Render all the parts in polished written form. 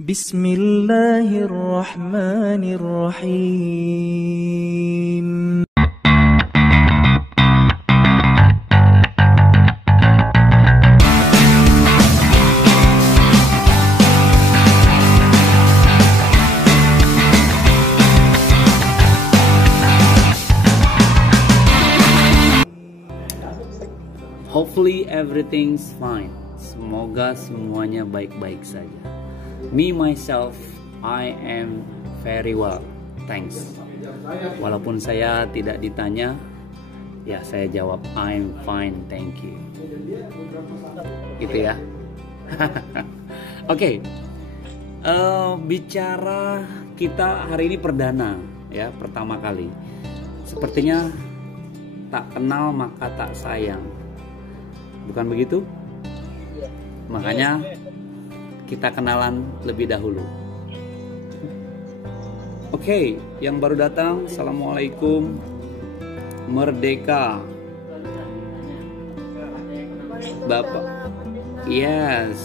بسم الله الرحمن الرحيم. Hopefully everything's fine. Semoga semuanya baik-baik saja. Me myself, I am very well. Thanks. Walaupun saya tidak ditanya, ya saya jawab I'm fine, thank you. Gitu ya. Oke. Bicara kita hari ini perdana ya, pertama kali. Sepertinya tak kenal maka tak sayang. Bukan begitu? Makanya kita kenalan lebih dahulu. Oke, yang baru datang, Assalamualaikum. Merdeka. Bapak. Yes.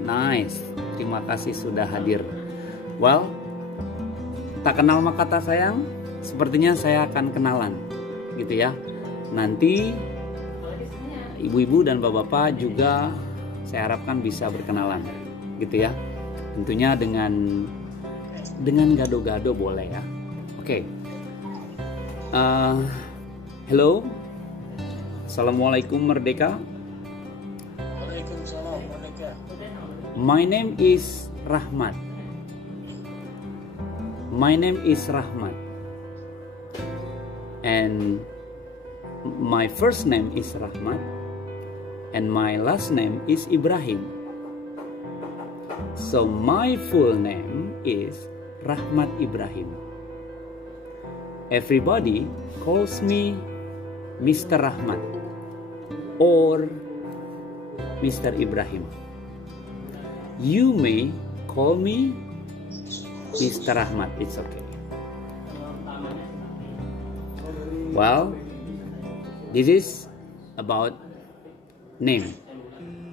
Nice. Terima kasih sudah hadir. Well, tak kenal maka tak sayang. Sepertinya saya akan kenalan. Gitu ya. Nanti ibu-ibu dan bapak-bapak juga saya harapkan bisa berkenalan, gitu ya. Tentunya dengan gado-gado boleh ya. Oke. Hello. Assalamualaikum Merdeka. Waalaikumsalam Merdeka. My name is Rahmat. My name is Rahmat. And my first name is Rahmat. And my last name is Ibrahim. So my full name is Rahmat Ibrahim. Everybody calls me Mr. Rahmat or Mr. Ibrahim. You may call me Mr. Rahmat, it's okay. Well, this is about name.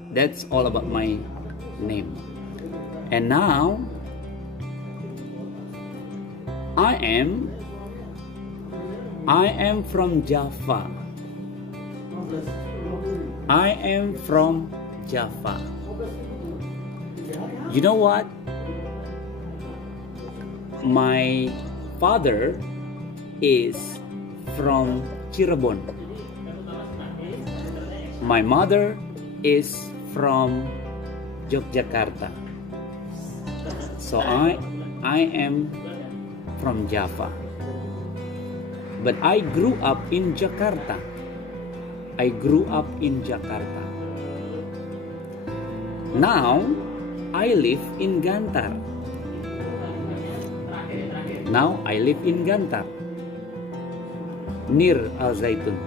That's all about my name. And now I am from Java. I am from Java. You know what? My father is from Cirebon. My mother is from Yogyakarta. So I am from Java. But I grew up in Jakarta. I grew up in Jakarta. Now I live in Gantar. Now I live in Gantar, near Al Zaitun.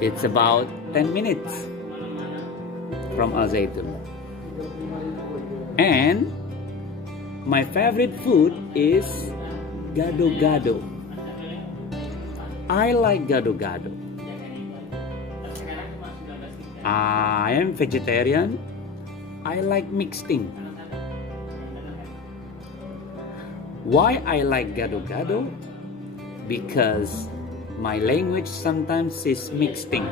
It's about 10 minutes from Al Zaitun. And my favorite food is gado-gado. I like gado-gado. I am vegetarian. I like mixing. Why I like gado-gado? Because my language sometimes is mixing.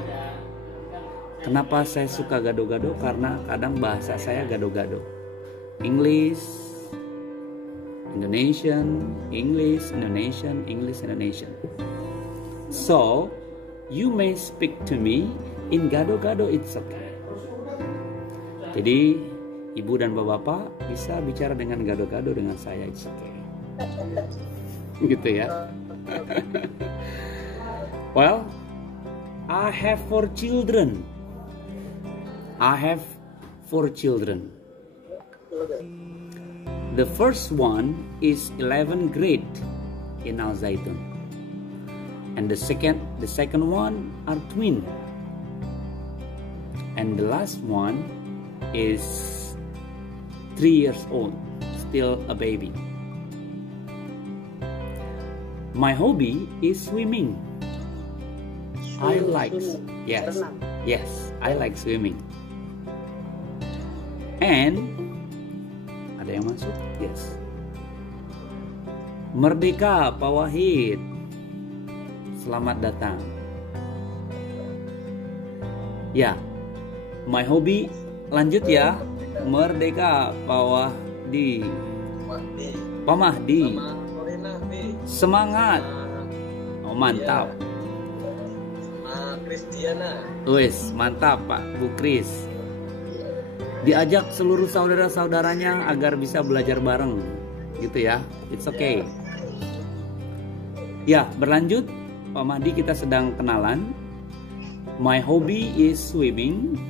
Kenapa saya suka gado-gado? Karena kadang bahasa saya gado-gado. English, Indonesian, English, Indonesian, English, Indonesian. So, you may speak to me in gado-gado, it's okay. Jadi, ibu dan bapak bisa bicara dengan gado-gado dengan saya, it's okay. Gitu ya. Well, I have 4 children. I have 4 children. The first one is 11th grade in Al Zaitun. And the second one are twin. And the last one is 3 years old, still a baby. My hobby is swimming. I like, yes, I like swimming. And Ada yang masuk? Yes. Merdeka, Pak Wahid. Selamat datang. Ya, my hobby lanjut ya. Merdeka, Pak Wahdi. Pak Mahdi. Semangat. Oh, mantap. Kristiana. Wes, mantap Pak Bu Kris. Diajak seluruh saudara-saudaranya agar bisa belajar bareng. Gitu ya. It's okay. Ya, berlanjut. Pak Mahdi, kita sedang kenalan. My hobby is swimming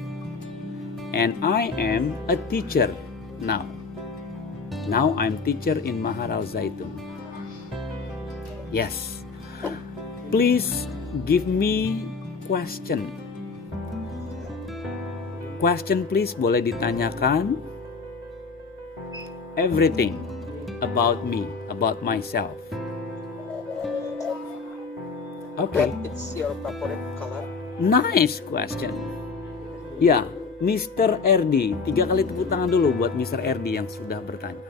and I am a teacher now. Now I'm teacher in Mahar Al Zaitun. Yes. Please give me question. Question please, boleh ditanyakan. Everything about me, about myself. Okay. What is your favorite color? Nice question. Ya, Mr. RD. 3 kali tepuk tangan dulu buat Mr. RD yang sudah bertanya.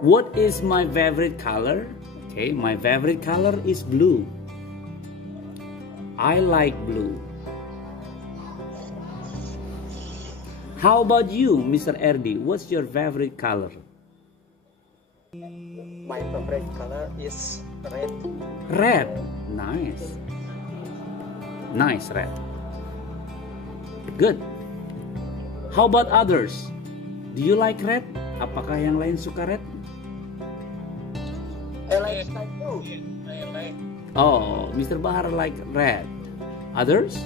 What is my favorite color? Okay, my favorite color is blue. I like blue. How about you, Mr. RD? What's your favorite color? My favorite color is red. Red. Nice. Nice, red. Good. How about others? Do you like red? Apakah yang lain suka red? I like sky blue. Oh, Mr. Bahar like red. Others?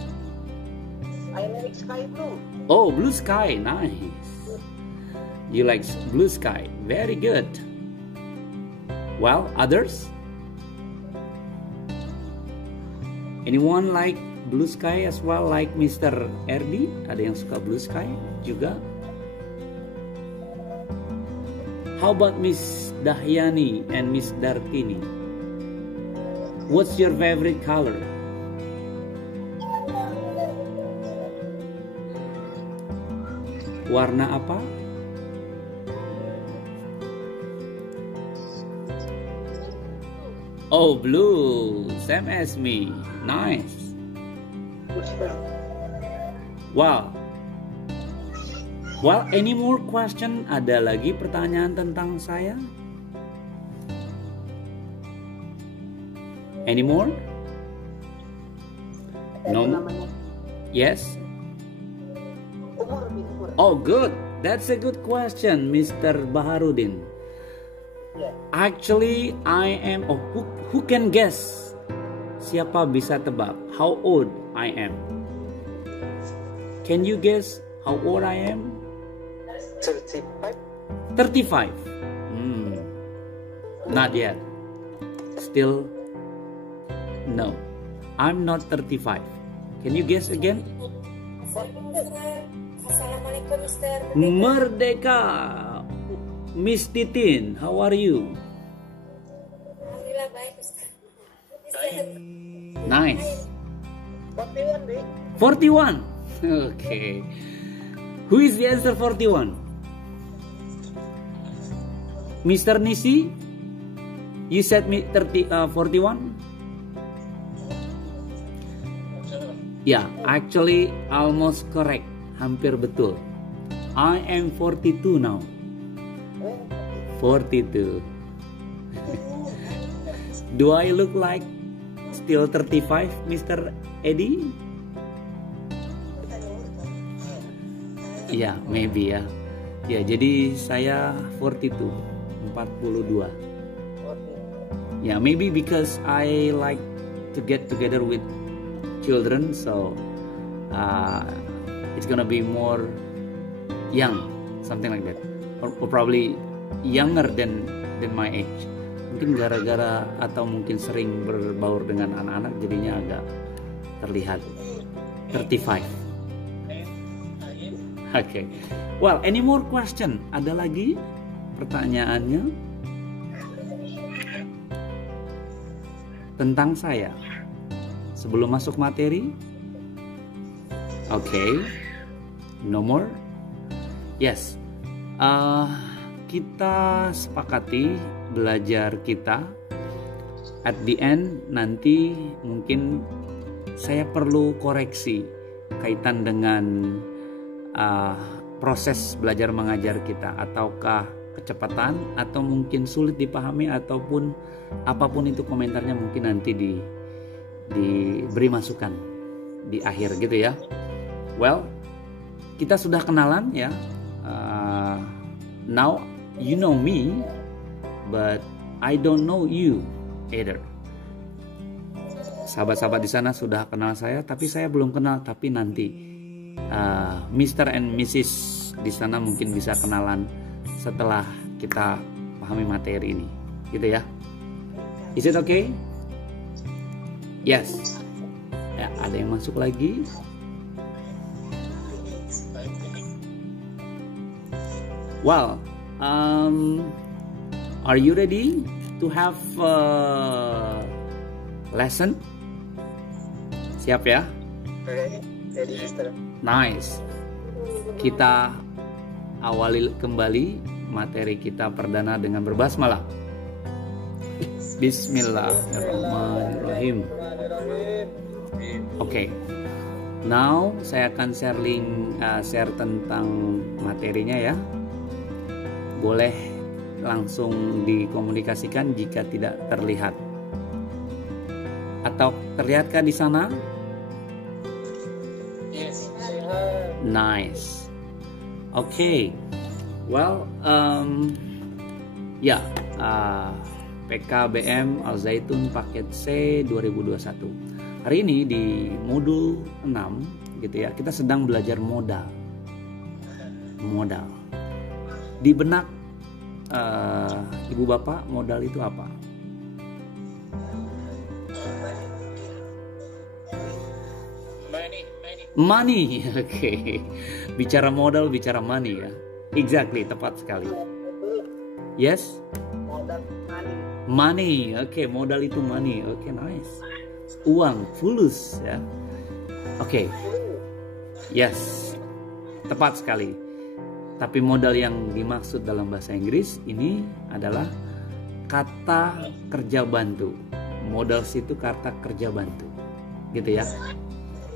I like sky blue. Oh, blue sky. Nice. You like blue sky. Very good. Well, others? Anyone like blue sky as well like Mr. RD? Ada yang suka blue sky juga? How about Miss Dahyani and Miss Dartini? What's your favorite color? Warna apa? Oh, blue. Same as me. Nice. Wow. Well, any more question? Ada lagi pertanyaan tentang saya? Any more? No? Yes? Umur. Oh, good. That's a good question, Mr. Baharudin. Actually, I am. Oh, who can guess? Siapa bisa tebak? How old I am? Can you guess how old I am? 35. 35. Not yet. Still, no. I'm not 35. Can you guess again? Assalamualaikum Mister. Merdeka. Miss Titin, how are you? Alhamdulillah baik Mister. Nice. 41, Dek. 41. Okay. Who is the answer 41? Mr. Nisi? You said me 41? Yeah, actually almost correct. Hampir betul. I am 42 now. 42. Do I look like still 35, Mr. Eddie? Ya, maybe ya. Ya, jadi saya 42. Ya, maybe because I like to get together with children, so it's gonna be more young, something like that, or probably younger than my age. Mungkin gara-gara atau mungkin sering berbaur dengan anak-anak jadinya agak terlihat 35. Okay. Well, any more question? Ada lagi pertanyaannya tentang saya sebelum masuk materi? Okay. No more? Yes. Uh, kita sepakati belajar kita. At the end nanti mungkin saya perlu koreksi kaitan dengan proses belajar mengajar kita, ataukah kecepatan, atau mungkin sulit dipahami, ataupun apapun itu komentarnya mungkin nanti diberi masukan di akhir gitu ya. Well, kita sudah kenalan ya. Now you know me, but I don't know you either. Sahabat-sahabat di sana sudah kenal saya, tapi saya belum kenal. Tapi nanti Mr. and Mrs. di sana mungkin bisa kenalan setelah kita pahami materi ini, gitu ya. Is it okay? Yes. Ya, ada yang masuk lagi? Well, are you ready to have a lesson? Siap ya? Ready, Mister. Nice. Kita awali kembali materi kita perdana dengan berbasmalah. Bismillahirrahmanirrahim. Oke. Now saya akan share tentang materinya ya. Boleh langsung dikomunikasikan jika tidak terlihat. Atau terlihatkah di sana? Yes. Nice. Okay. Well, PKBM Al Zaitun paket C 2021. Hari ini di modul 6 gitu ya. Kita sedang belajar modal. Di benak ibu bapak, modal itu apa? Money. Oke. Bicara modal, bicara money ya. Exactly, tepat sekali. Yes? Modal Money. Oke, modal itu money. Oke, nice. Uang, fulus ya. Oke. Yes. Tepat sekali. Tapi modal yang dimaksud dalam bahasa Inggris ini adalah kata kerja bantu. Modal itu kata kerja bantu. Gitu ya.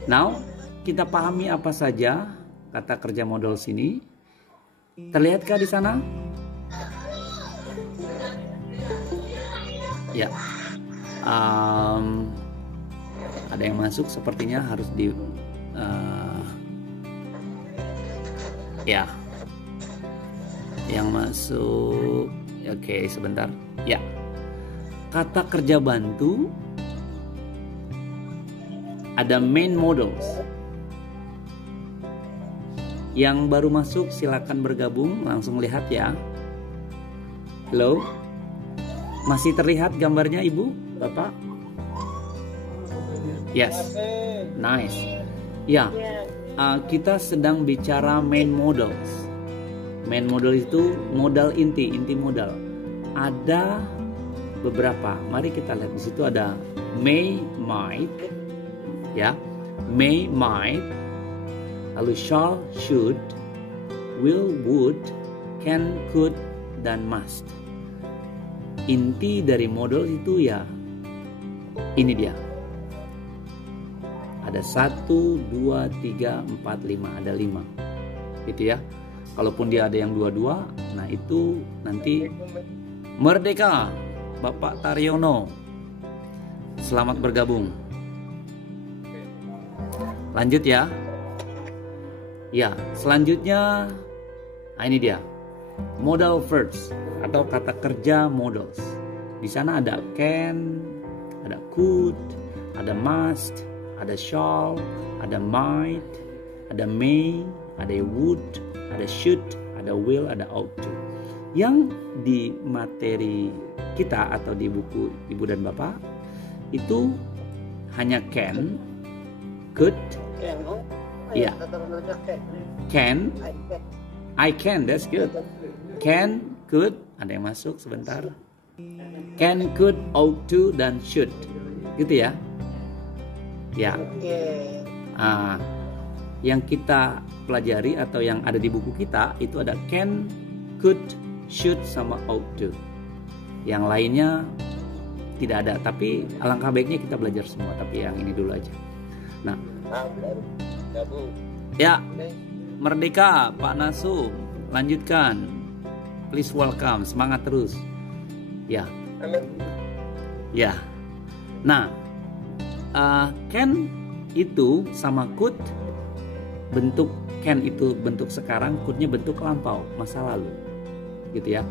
Now, kita pahami apa saja kata kerja modal sini. Terlihatkah di sana? Ya. Ada yang masuk sepertinya harus di ya. Yang masuk. Oke, sebentar. Ya. Kata kerja bantu ada main models. Yang baru masuk silakan bergabung, langsung lihat ya. Halo. Masih terlihat gambarnya Ibu, Bapak? Yes. Nice. Ya. Kita sedang bicara main models. Main model itu modal inti modal. Ada beberapa. Mari kita lihat di situ ada may, might, ya, may, might, lalu shall, should, will, would, can, could, dan must. Inti dari model itu ya, ini dia. Ada 1, 2, 3, 4, 5, ada 5, gitu ya. Kalaupun dia ada yang 2-2, nah itu nanti merdeka, Bapak Taryono. Selamat bergabung. Lanjut ya. Ya, selanjutnya, nah ini dia, modal verbs atau kata kerja modals. Di sana ada can, ada could, ada must, ada shall, ada might, ada may, ada would, ada should, ada will, ada ought to. Yang di materi kita atau di buku Ibu dan Bapak itu hanya can, could, ya, can, I can, that's good. Can, could, ada yang masuk sebentar. Can, could, ought to, dan should, gitu ya. Ya. Yang kita pelajari atau yang ada di buku kita itu ada can, could, should, sama ought to. Yang lainnya tidak ada, tapi alangkah baiknya kita belajar semua. Tapi yang ini dulu aja. Nah, ya, Merdeka, Pak Nasum, lanjutkan. Please welcome, semangat terus. Ya, ya. Nah, can itu sama could, bentuk can itu bentuk sekarang, could-nya bentuk lampau, masa lalu, gitu ya.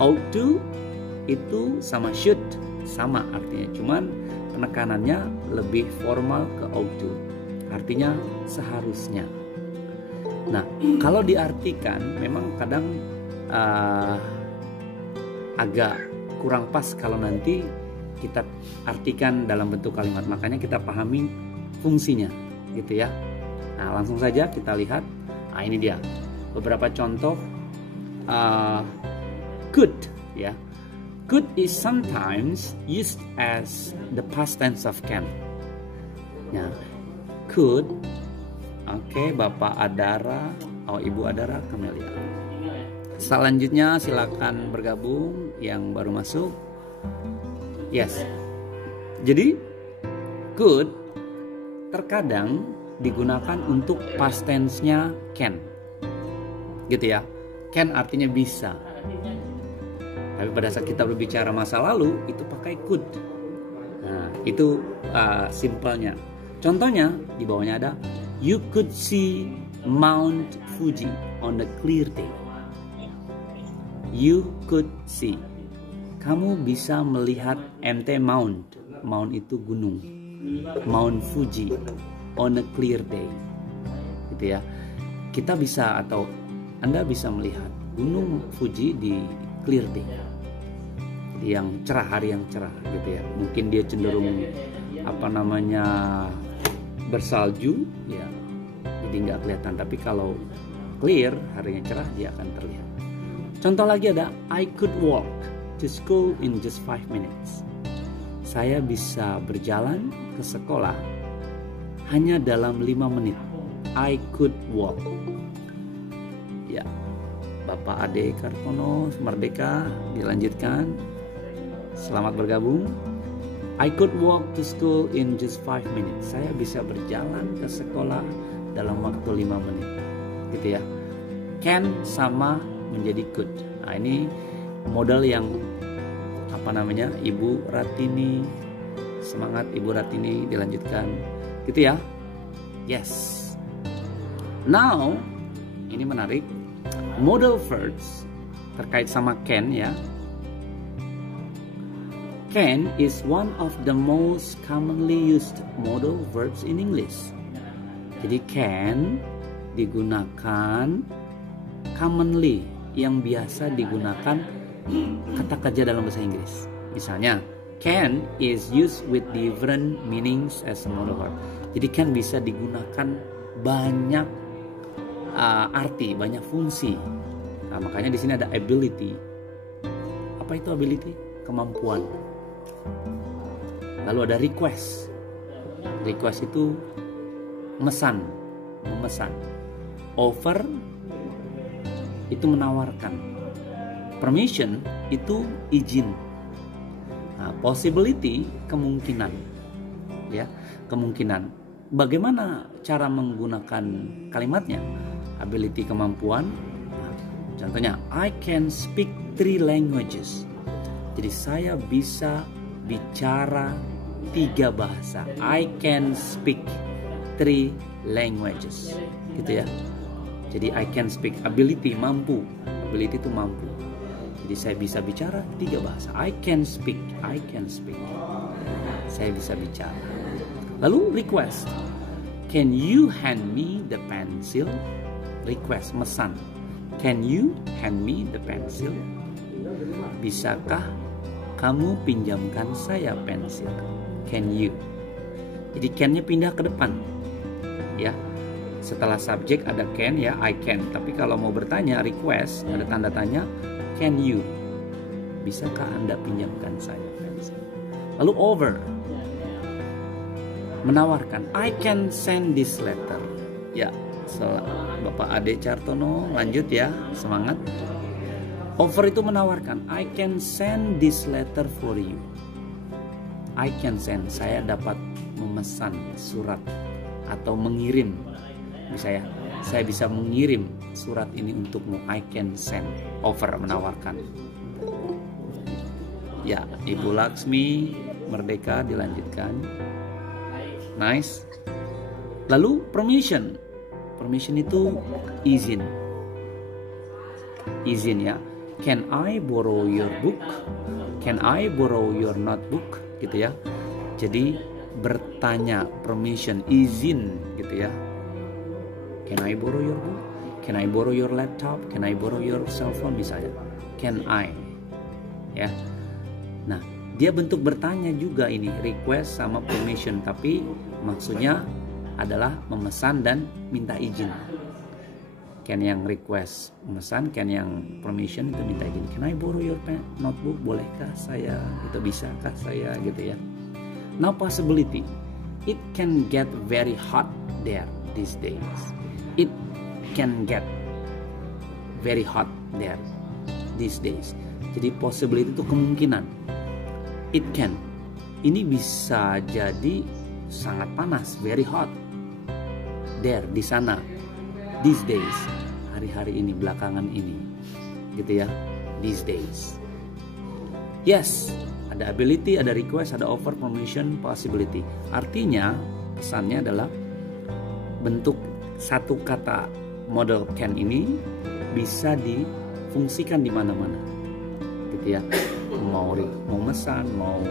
Ought to itu sama should, sama artinya, cuman penekanannya lebih formal ke ought to, artinya seharusnya. Nah, kalau diartikan memang kadang agak kurang pas kalau nanti kita artikan dalam bentuk kalimat, makanya kita pahami fungsinya, gitu ya. Nah, langsung saja kita lihat. Nah, ini dia beberapa contoh could, ya. Could is sometimes used as the past tense of can. Nah, could, oke, Bapak Adara, Ibu Adara, Kamelia. Selanjutnya silakan bergabung yang baru masuk. Yes. Jadi could terkadang digunakan untuk past tense-nya can, gitu ya. Can artinya bisa. Tapi pada saat kita berbicara masa lalu itu pakai could. Nah, itu simpelnya. Contohnya di bawahnya ada, you could see Mount Fuji on a clear day. You could see. Kamu bisa melihat MT Mount. Mount itu gunung. Mount Fuji on a clear day, gitu ya. Kita bisa atau Anda bisa melihat gunung Fuji di clear day, jadi yang cerah, hari yang cerah, gitu ya. Mungkin dia cenderung bersalju, ya, jadi nggak kelihatan. Tapi kalau clear, harinya cerah, dia akan terlihat. Contoh lagi ada, I could walk to school in just 5 minutes. Saya bisa berjalan ke sekolah hanya dalam 5 menit. I could walk. Ya, Bapak Ade Kartono, Merdeka, dilanjutkan. Selamat bergabung. I could walk to school in just 5 minutes. Saya bisa berjalan ke sekolah dalam waktu 5 menit. Gitu ya. Can sama menjadi could. Nah, ini modal yang Ibu Ratini. Semangat Ibu Ratini, dilanjutkan. Gitu ya. Yes. Now, ini menarik. Modal verbs terkait sama can, ya. Can is one of the most commonly used modal verbs in English. Jadi can digunakan commonly, yang biasa digunakan kata kerja dalam bahasa Inggris. Misalnya, can is used with different meanings as a modal verb. Jadi can bisa digunakan banyak arti, banyak fungsi. Nah, makanya di sini ada ability. Apa itu ability? Kemampuan. Lalu ada request. Request itu memesan. Offer itu menawarkan. Permission itu izin. Nah, possibility kemungkinan, ya, kemungkinan. Bagaimana cara menggunakan kalimatnya? Ability kemampuan. Nah, contohnya, I can speak 3 languages. Jadi saya bisa bicara 3 bahasa. I can speak 3 languages, gitu ya. Jadi I can speak, ability mampu. Ability itu mampu. Jadi saya bisa bicara 3 bahasa. I can speak. Saya bisa bicara. Lalu request. Can you hand me the pencil? Request, mesan. Can you hand me the pencil? Bisakah kamu pinjamkan saya pensil? Can you? Jadi can-nya pindah ke depan. Ya. Setelah subjek ada can, ya, I can. Tapi kalau mau bertanya, request, ada tanda tanya, can you? Bisakah Anda pinjamkan saya pensil? Lalu over. Menawarkan, I can send this letter. Ya, Bapak Ade Cartono, lanjut ya, semangat. Offer itu menawarkan, I can send this letter for you. I can send, saya dapat memesan surat atau mengirim. Bisa ya, saya bisa mengirim surat ini untukmu. I can send. Offer, menawarkan. Ya, Ibu Laksmi Merdeka dilanjutkan. Nice. Lalu permission. Permission itu izin. Izin ya. Can I borrow your book? Can I borrow your notebook? Gitu ya. Jadi bertanya, permission, izin gitu ya. Can I borrow your book? Can I borrow your laptop? Can I borrow your cell phone misalnya? Can I? Ya. Nah, dia bentuk bertanya juga ini, request sama permission, tapi maksudnya adalah memesan dan minta izin. Can yang request memesan, can yang permission itu minta izin. Can I borrow your pen, notebook? Bolehkah saya? Itu bisakah saya gitu ya. Now possibility. It can get very hot there these days. It can get very hot there these days. Jadi possibility itu kemungkinan. It can. Ini bisa jadi sangat panas, very hot. There, di sana. These days, hari-hari ini, belakangan ini, gitu ya. These days. Yes, ada ability, ada request, ada offer, permission, possibility. Artinya, pesannya adalah bentuk satu kata model can ini bisa difungsikan di mana-mana, gitu ya. Mau mesan, mau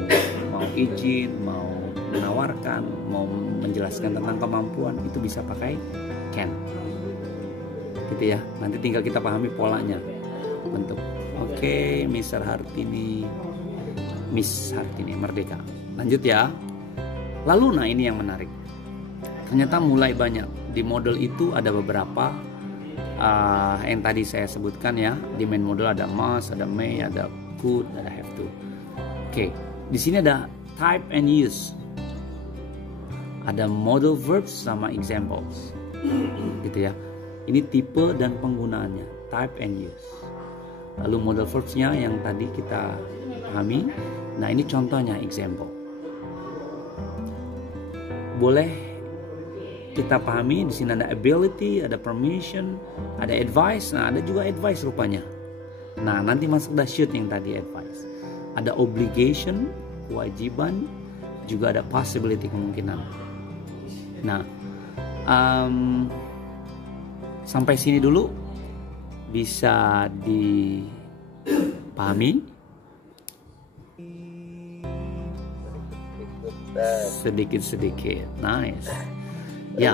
izin, mau menawarkan, mau menjelaskan tentang kemampuan, itu bisa pakai can. Gitu ya. Nanti tinggal kita pahami polanya, bentuk. Oke, Miss Hartini Merdeka. Lanjut ya. Lalu nah ini yang menarik. Ternyata mulai banyak di model itu ada beberapa yang tadi saya sebutkan ya. Di main model ada must, ada may, ada could, ada have to. Oke, di sini ada type and use. Ada modal verbs sama examples. Gitu ya. Ini tipe dan penggunaannya, type and use. Lalu modal verbs-nya yang tadi kita pahami. Nah, ini contohnya example. Boleh kita pahami di sini ada ability, ada permission, ada advice. Nah, ada juga advice rupanya. Nah, nanti masuk dah should yang tadi advice. Ada obligation, kewajiban, juga ada possibility, kemungkinan. Nah, sampai sini dulu bisa dipahami sedikit-sedikit. Nice. Ya.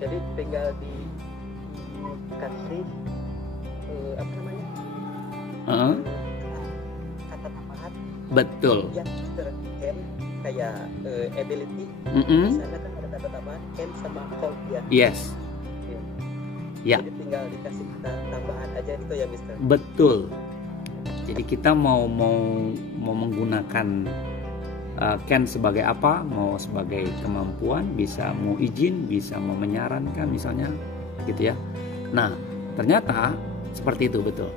Jadi tinggal dikasih apa namanya? Kata tambahan. Betul. Ya, can kayak ability. Di sana kan ada kata tambahan can sama hold ya. Yes. Ya. Jadi tinggal dikasih kata tambahan aja gitu ya, Mister. Betul. Jadi kita mau menggunakan can sebagai apa? Mau sebagai kemampuan, bisa mau izin, bisa mau menyarankan misalnya, gitu ya. Nah, ternyata seperti itu, betul.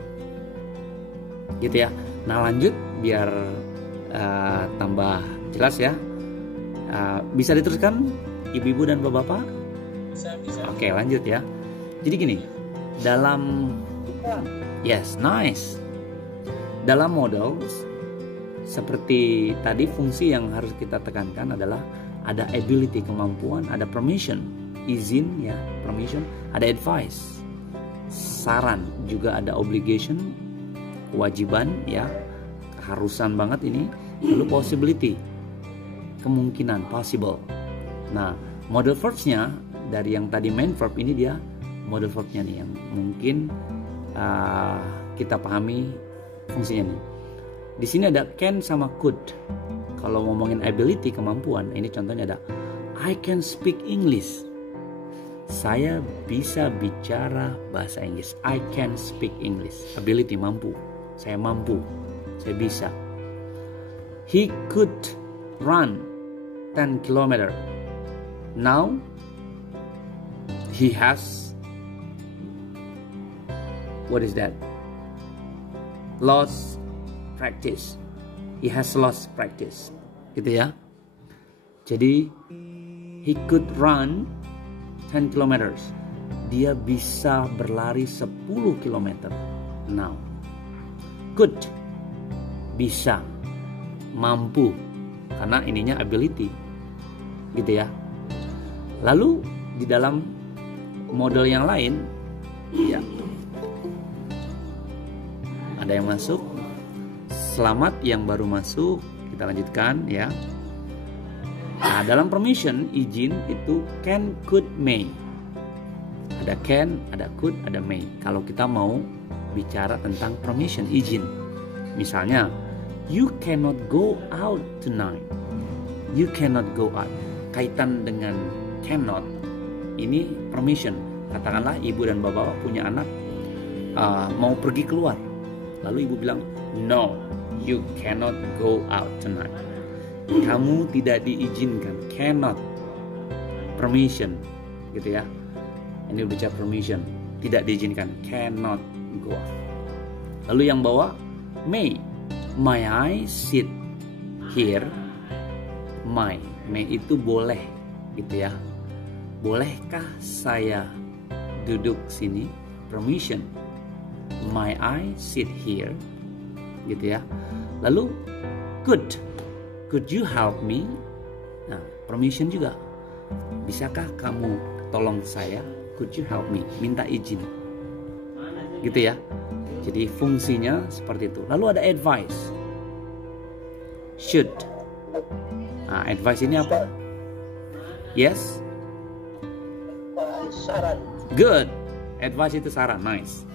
Gitu ya. Nah, lanjut biar tambah jelas ya. Bisa diteruskan ibu-ibu dan bapak-bapak? Bisa. Oke, lanjut ya. Jadi gini, dalam yes, nice. Dalam models seperti tadi, fungsi yang harus kita tekankan adalah ada ability, kemampuan, ada permission, izin ya, permission, ada advice, saran, juga ada obligation, kewajiban ya, keharusan banget ini, lalu possibility, kemungkinan, possible. Nah, model verbs-nya dari yang tadi main verb ini dia model verbnya nih yang mungkin kita pahami fungsinya nih. Di sini ada can sama could. Kalau ngomongin ability, kemampuan, ini contohnya ada I can speak English. Saya bisa bicara bahasa Inggris. I can speak English. Ability, mampu. Saya mampu. Saya bisa. He could run 10 km. Now he has, what is that? lost practice. He has lost practice. Gitu ya. Jadi he could run 10 kilometers. Dia bisa berlari 10 kilometer. Now, could, bisa, mampu, karena ininya ability, gitu ya. Lalu di dalam model yang lain, ya, ada yang masuk. Selamat yang baru masuk. Kita lanjutkan ya. Nah, dalam permission, izin itu can, could, may. Ada can, ada could, ada may. Kalau kita mau bicara tentang permission, izin. Misalnya, you cannot go out tonight. You cannot go out. Kaitan dengan cannot, ini permission. Katakanlah ibu dan bapak punya anak mau pergi keluar. Lalu ibu bilang, no, you cannot go out tonight. Kamu tidak diizinkan, cannot, permission, gitu ya. Ini bicara permission, tidak diizinkan, cannot go out. Lalu yang bawah, may I sit here? May itu boleh, gitu ya. Bolehkah saya duduk sini? Permission, may I sit here? Gitu ya. Lalu could you help me? Nah, permission juga. Bisakah kamu tolong saya? Could you help me? Minta izin. Gitu ya. Jadi fungsinya seperti itu. Lalu ada advice. Should. Nah, advice ini apa? Yes? Saran. Good. Advice itu saran. Nice.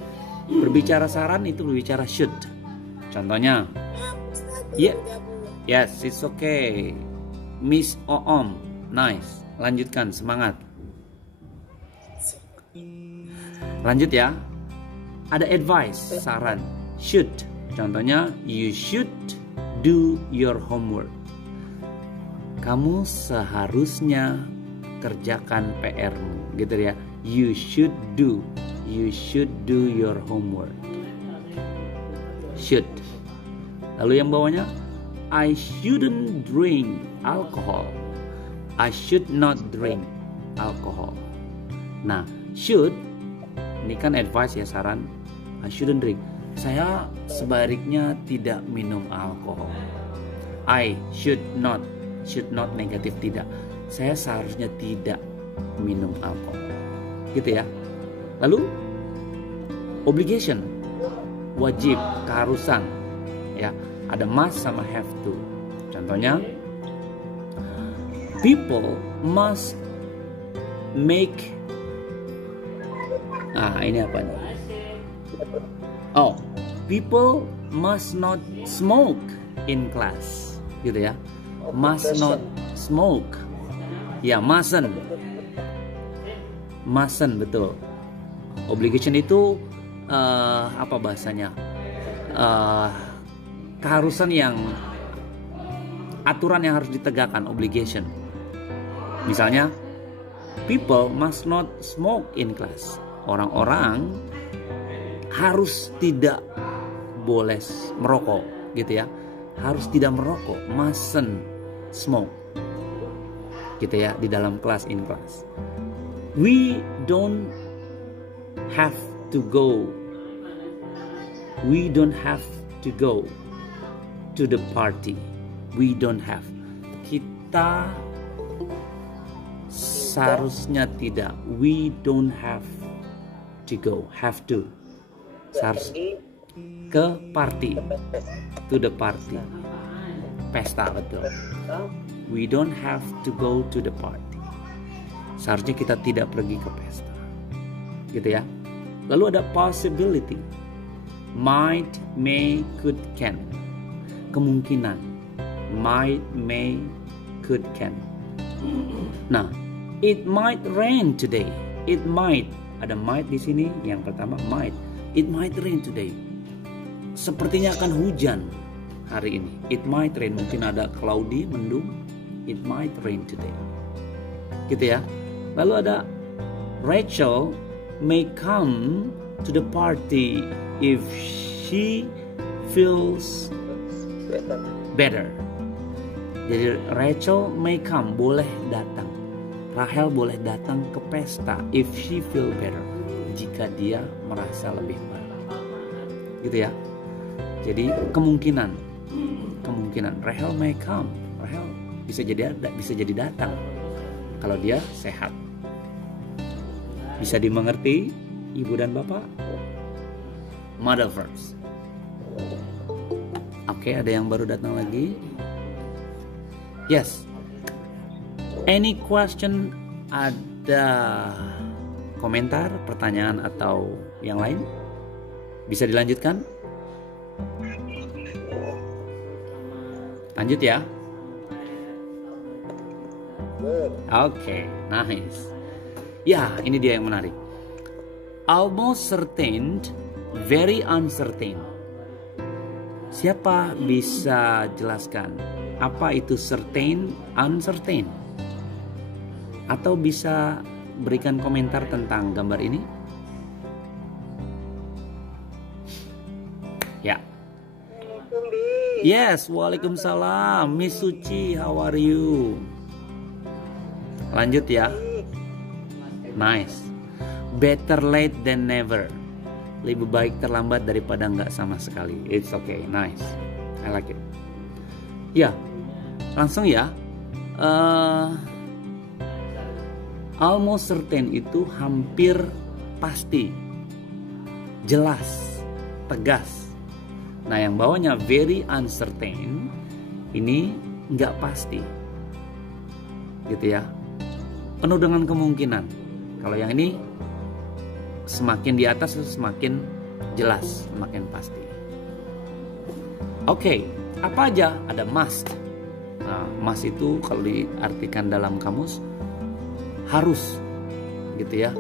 Berbicara saran itu berbicara should. Contohnya, yeah. Yes, it's okay. Miss Oom, nice. Lanjutkan, semangat. Lanjut ya. Ada advice, saran. Should. Contohnya, you should do your homework. Kamu seharusnya kerjakan PR-mu, gitu ya. You should do your homework. Should. Lalu yang bawahnya, I shouldn't drink alcohol. I should not drink alcohol. Nah, should ini kan advice ya, saran. I shouldn't drink. Saya sebaiknya tidak minum alkohol. I should not negatif, tidak. Saya seharusnya tidak minum alkohol. Gitu ya. Lalu obligation, wajib, keharusan. Ya. Ada must sama have to. Contohnya, people must make. Nah, ini apa nih? Oh, people must not smoke in class, gitu ya. Must not smoke. Ya, mustn't. Mustn't, betul. Obligation itu apa bahasanya? Keharusan yang aturan yang harus ditegakkan, obligation. Misalnya, people must not smoke in class. Orang-orang harus tidak boleh merokok, gitu ya. Harus tidak merokok, mustn't smoke. Gitu ya, di dalam kelas, in class. We don't have to go. We don't have to go to the party. We don't have. Kita seharusnya tidak. We don't have to go. Have to. Seharusnya ke party. To the party. Pesta, betul. We don't have to go to the party. Seharusnya kita tidak pergi ke pesta. Gitu ya. Lalu ada possibility. Might, may, could, can. Kemungkinan. Might, may, could, can. Nah, it might rain today. It might. Ada might di sini. Yang pertama, might. It might rain today. Sepertinya akan hujan hari ini. It might rain. Mungkin ada cloudy, mendung. It might rain today. Gitu ya. Lalu ada Rachel may come to the party if she feels better. better. Jadi Rachel may come, boleh datang. Rahel boleh datang ke pesta if she feel better, jika dia merasa lebih baik. Gitu ya. Jadi kemungkinan Rahel may come. Rahel bisa jadi datang kalau dia sehat. Bisa dimengerti Ibu dan Bapak? Model verbs. Oke, ada yang baru datang lagi? Yes. Any question? Ada komentar, pertanyaan atau yang lain? Bisa dilanjutkan? Lanjut ya. Oke, nice. Ya, ini dia yang menarik. Almost certain, very uncertain. Siapa bisa jelaskan apa itu certain, uncertain? Atau bisa berikan komentar tentang gambar ini? Ya. Yes, waalaikumsalam. Miss Suci, how are you? Lanjut ya. Nice. Better late than never. Lebih baik terlambat daripada nggak sama sekali. It's okay, nice. I like it. Ya, langsung ya. Almost certain itu hampir pasti, jelas, tegas. Nah, yang bawahnya very uncertain ini nggak pasti, gitu ya. Penuh dengan kemungkinan. Kalau yang ini semakin di atas semakin jelas, semakin pasti. Oke, apa aja? Ada must. Nah, must itu kalau diartikan dalam kamus harus, gitu ya.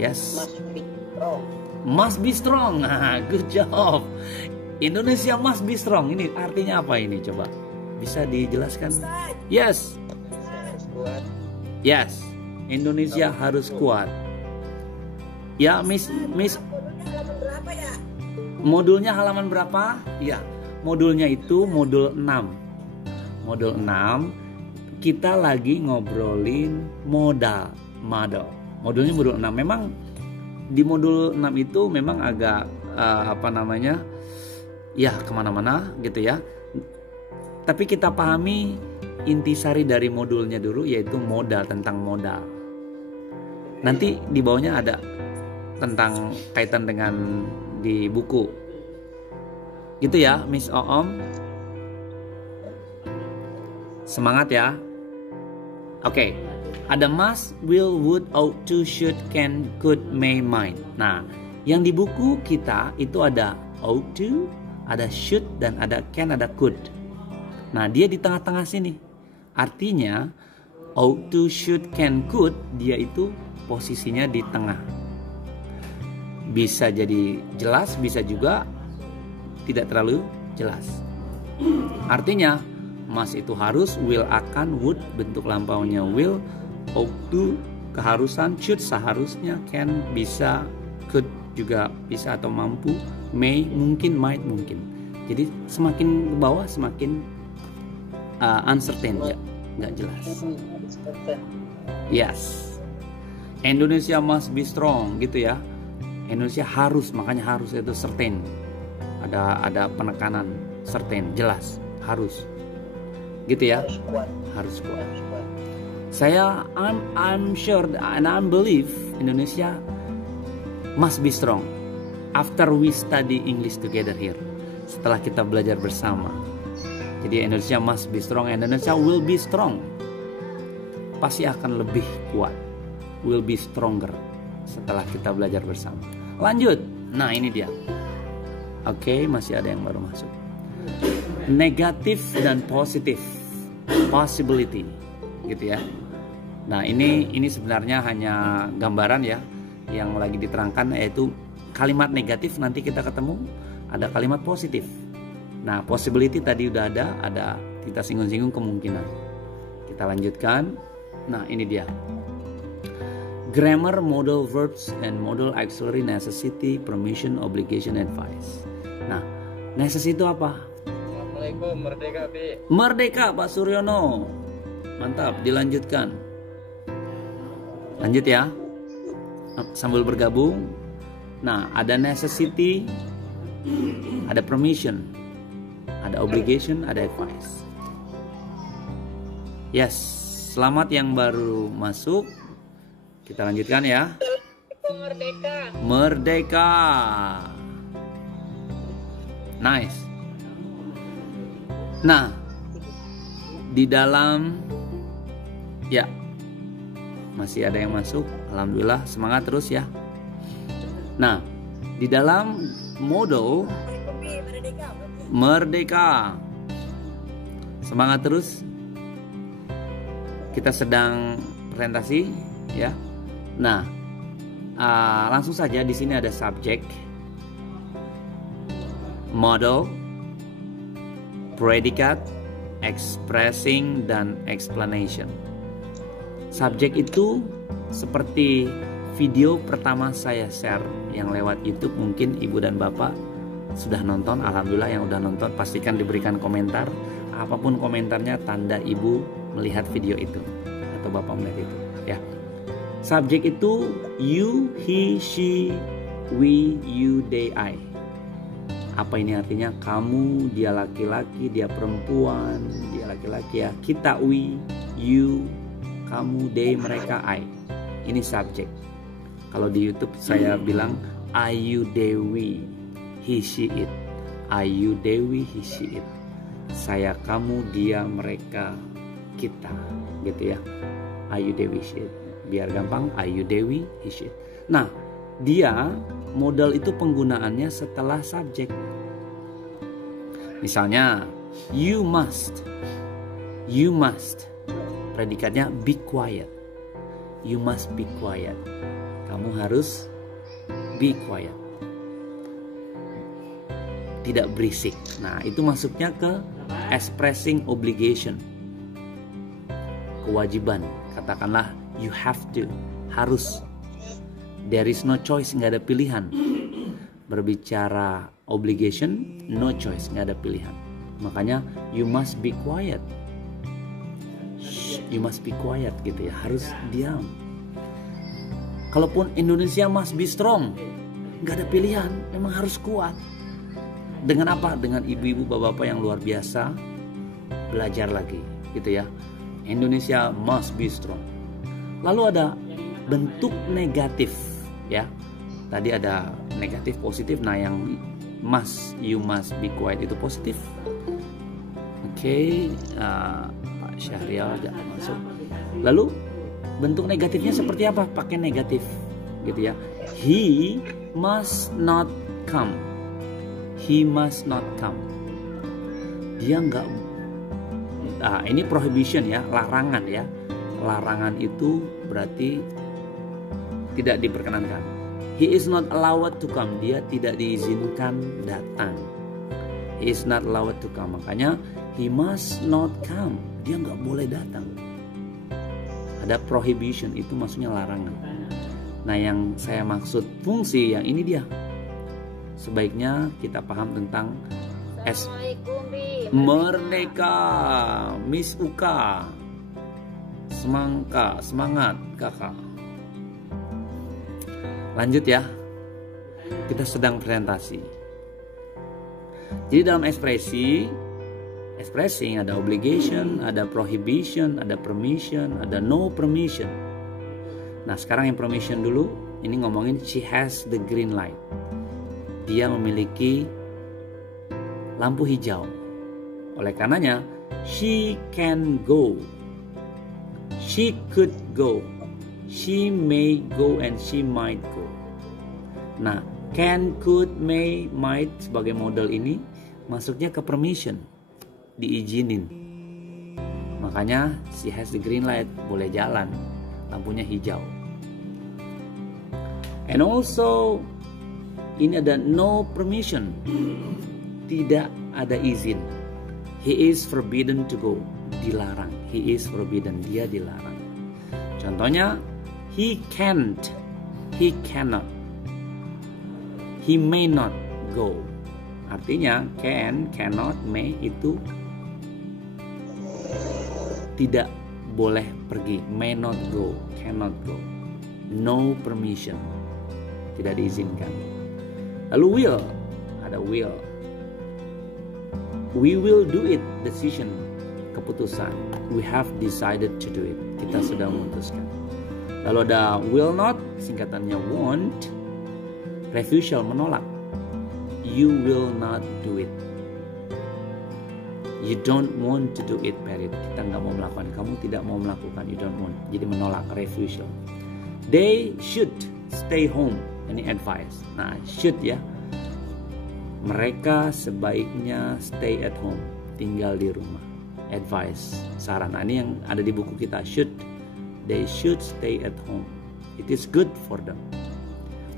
Yes. Must be strong. Must be strong. Nah, good job. Indonesia must be strong. Ini artinya apa ini? Coba bisa dijelaskan? Yes. Harus kuat. Yes. Indonesia harus kuat. Ya, Miss. Halaman berapa ya? Modulnya halaman berapa? Ya, modulnya itu modul 6. Modul 6 kita lagi ngobrolin modal. Modulnya modul 6. Memang di modul 6 itu memang agak ya kemana-mana gitu ya. Tapi kita pahami intisari dari modulnya dulu, yaitu modal, tentang modal. Nanti di bawahnya ada tentang kaitan dengan di buku. Gitu ya, Miss Oom. Semangat ya. Oke. Ada must, will, would, ought to, should, can, could, may, might. Nah, yang di buku kita itu ada ought to, ada should, dan ada can, ada could. Nah, dia di tengah-tengah sini. Artinya ought to, should, can, could, dia itu posisinya di tengah. Bisa jadi jelas, bisa juga tidak terlalu jelas. Artinya must itu harus, will akan, would bentuk lampaunya will, ought to keharusan, should seharusnya, can bisa, could juga bisa atau mampu, may mungkin, might mungkin. Jadi semakin ke bawah semakin uncertain, nggak jelas. Yes. Indonesia must be strong, gitu ya. Indonesia harus, makanya harus itu certain. Ada penekanan certain, jelas, harus. Gitu ya. Harus kuat. I'm sure and I believe Indonesia must be strong after we study English together here. Setelah kita belajar bersama. Jadi Indonesia must be strong, Indonesia will be strong. Pasti akan lebih kuat. Will be stronger setelah kita belajar bersama. Lanjut. Nah, ini dia. Oke, masih ada yang baru masuk. Negatif dan positif. Possibility. Gitu ya. Nah, ini sebenarnya hanya gambaran ya yang lagi diterangkan, yaitu kalimat negatif nanti kita ketemu ada kalimat positif. Nah, possibility tadi udah ada kita singgung-singgung kemungkinan. Kita lanjutkan. Nah, ini dia. Grammar, modal verbs, and modal auxiliary necessity, permission, obligation, advice. Nah, Necessity itu apa? Assalamualaikum, merdeka Bi. Merdeka Pak Suryono. Mantap, dilanjutkan. Lanjut ya. Sambil bergabung. Nah, ada necessity, ada permission, ada obligation, ada advice. Yes, selamat yang baru masuk. Kita lanjutkan ya. Merdeka. Merdeka. Nice. Nah, di dalam ya masih ada yang masuk. Alhamdulillah, semangat terus ya. Nah, di dalam model merdeka, semangat terus. Kita sedang presentasi ya. Nah, langsung saja di sini ada subjek, model, predikat, expressing, dan explanation. Subjek itu seperti video pertama saya share yang lewat YouTube. Mungkin ibu dan bapak sudah nonton. Alhamdulillah yang udah nonton pastikan diberikan komentar. Apapun komentarnya tanda ibu melihat video itu atau bapak melihat itu ya. Subjek itu you, he, she, we, you, they, I. Apa ini artinya? Kamu, dia laki-laki, dia perempuan, dia laki-laki ya. Kita, we, you, kamu, they, mereka, I. Ini subjek. Kalau di YouTube saya bilang I, you, they, we, he, she, it. I, you, they, we, he, she, it. Saya, kamu, dia, mereka, kita, gitu ya. I, you, they, we, she, it. Biar gampang, I, you, they, we, he, she, it. Nah, dia modal itu penggunaannya setelah subjek. Misalnya, you must. Predikatnya be quiet. You must be quiet. Kamu harus be quiet. Tidak berisik. Nah, itu masuknya ke expressing obligation. Kewajiban. Katakanlah you have to. Harus. There is no choice, nggak ada pilihan. Berbicara obligation, no choice, nggak ada pilihan. Makanya you must be quiet. You must be quiet gitu ya, harus diam. Kalaupun Indonesia must be strong, nggak ada pilihan, memang harus kuat. Dengan apa? Dengan ibu-ibu bapak-bapak yang luar biasa belajar lagi gitu ya. Indonesia must be strong. Lalu ada bentuk negatif ya. Tadi ada negatif, positif. Nah, yang you must be quiet itu positif. Oke, Pak Syahrial agak masuk. Lalu bentuk negatifnya seperti apa? Pakai negatif, gitu ya. He must not come. He must not come. Dia nggak. Ini prohibition ya, larangan ya. Larangan itu berarti tidak diperkenankan. He is not allowed to come. Dia tidak diizinkan datang. He is not allowed to come. Makanya he must not come. Dia nggak boleh datang. Ada prohibition, itu maksudnya larangan. Nah, yang saya maksud fungsi yang ini dia. Sebaiknya kita paham tentang merdeka, Miss Uka. Semangat kakak. Lanjut ya. Kita sedang presentasi. Jadi dalam expressing ada obligation, ada prohibition, ada permission, ada no permission. Nah, sekarang yang permission dulu. Ini ngomongin she has the green light. Dia memiliki lampu hijau. Oleh karenanya she can go. She could go. She may go and she might go. Nah, can, could, may, might sebagai model ini masuknya ke permission, diizinin. Makanya she has the green light, boleh jalan, lampunya hijau. And also ini ada no permission, tidak ada izin. He is forbidden to go, dilarang. He is forbidden, dia dilarang. Contohnya, he can't, he cannot, he may not go. Artinya can, cannot, may itu tidak boleh pergi. May not go, cannot go. No permission. Tidak diizinkan. Lalu will, ada will. We will do it, decision, keputusan. We have decided to do it. Kita sudah memutuskan. Lalu ada will not, singkatannya won't. Refusal, menolak. You will not do it. You don't want to do it, period. Kita nggak mau melakukan. Kamu tidak mau melakukan. You don't want. Jadi menolak, refusal. They should stay home. Ini advice. Nah, should ya. Mereka sebaiknya stay at home. Tinggal di rumah. Advice, saran. Nah, ini yang ada di buku kita. Should. They should stay at home. It is good for them.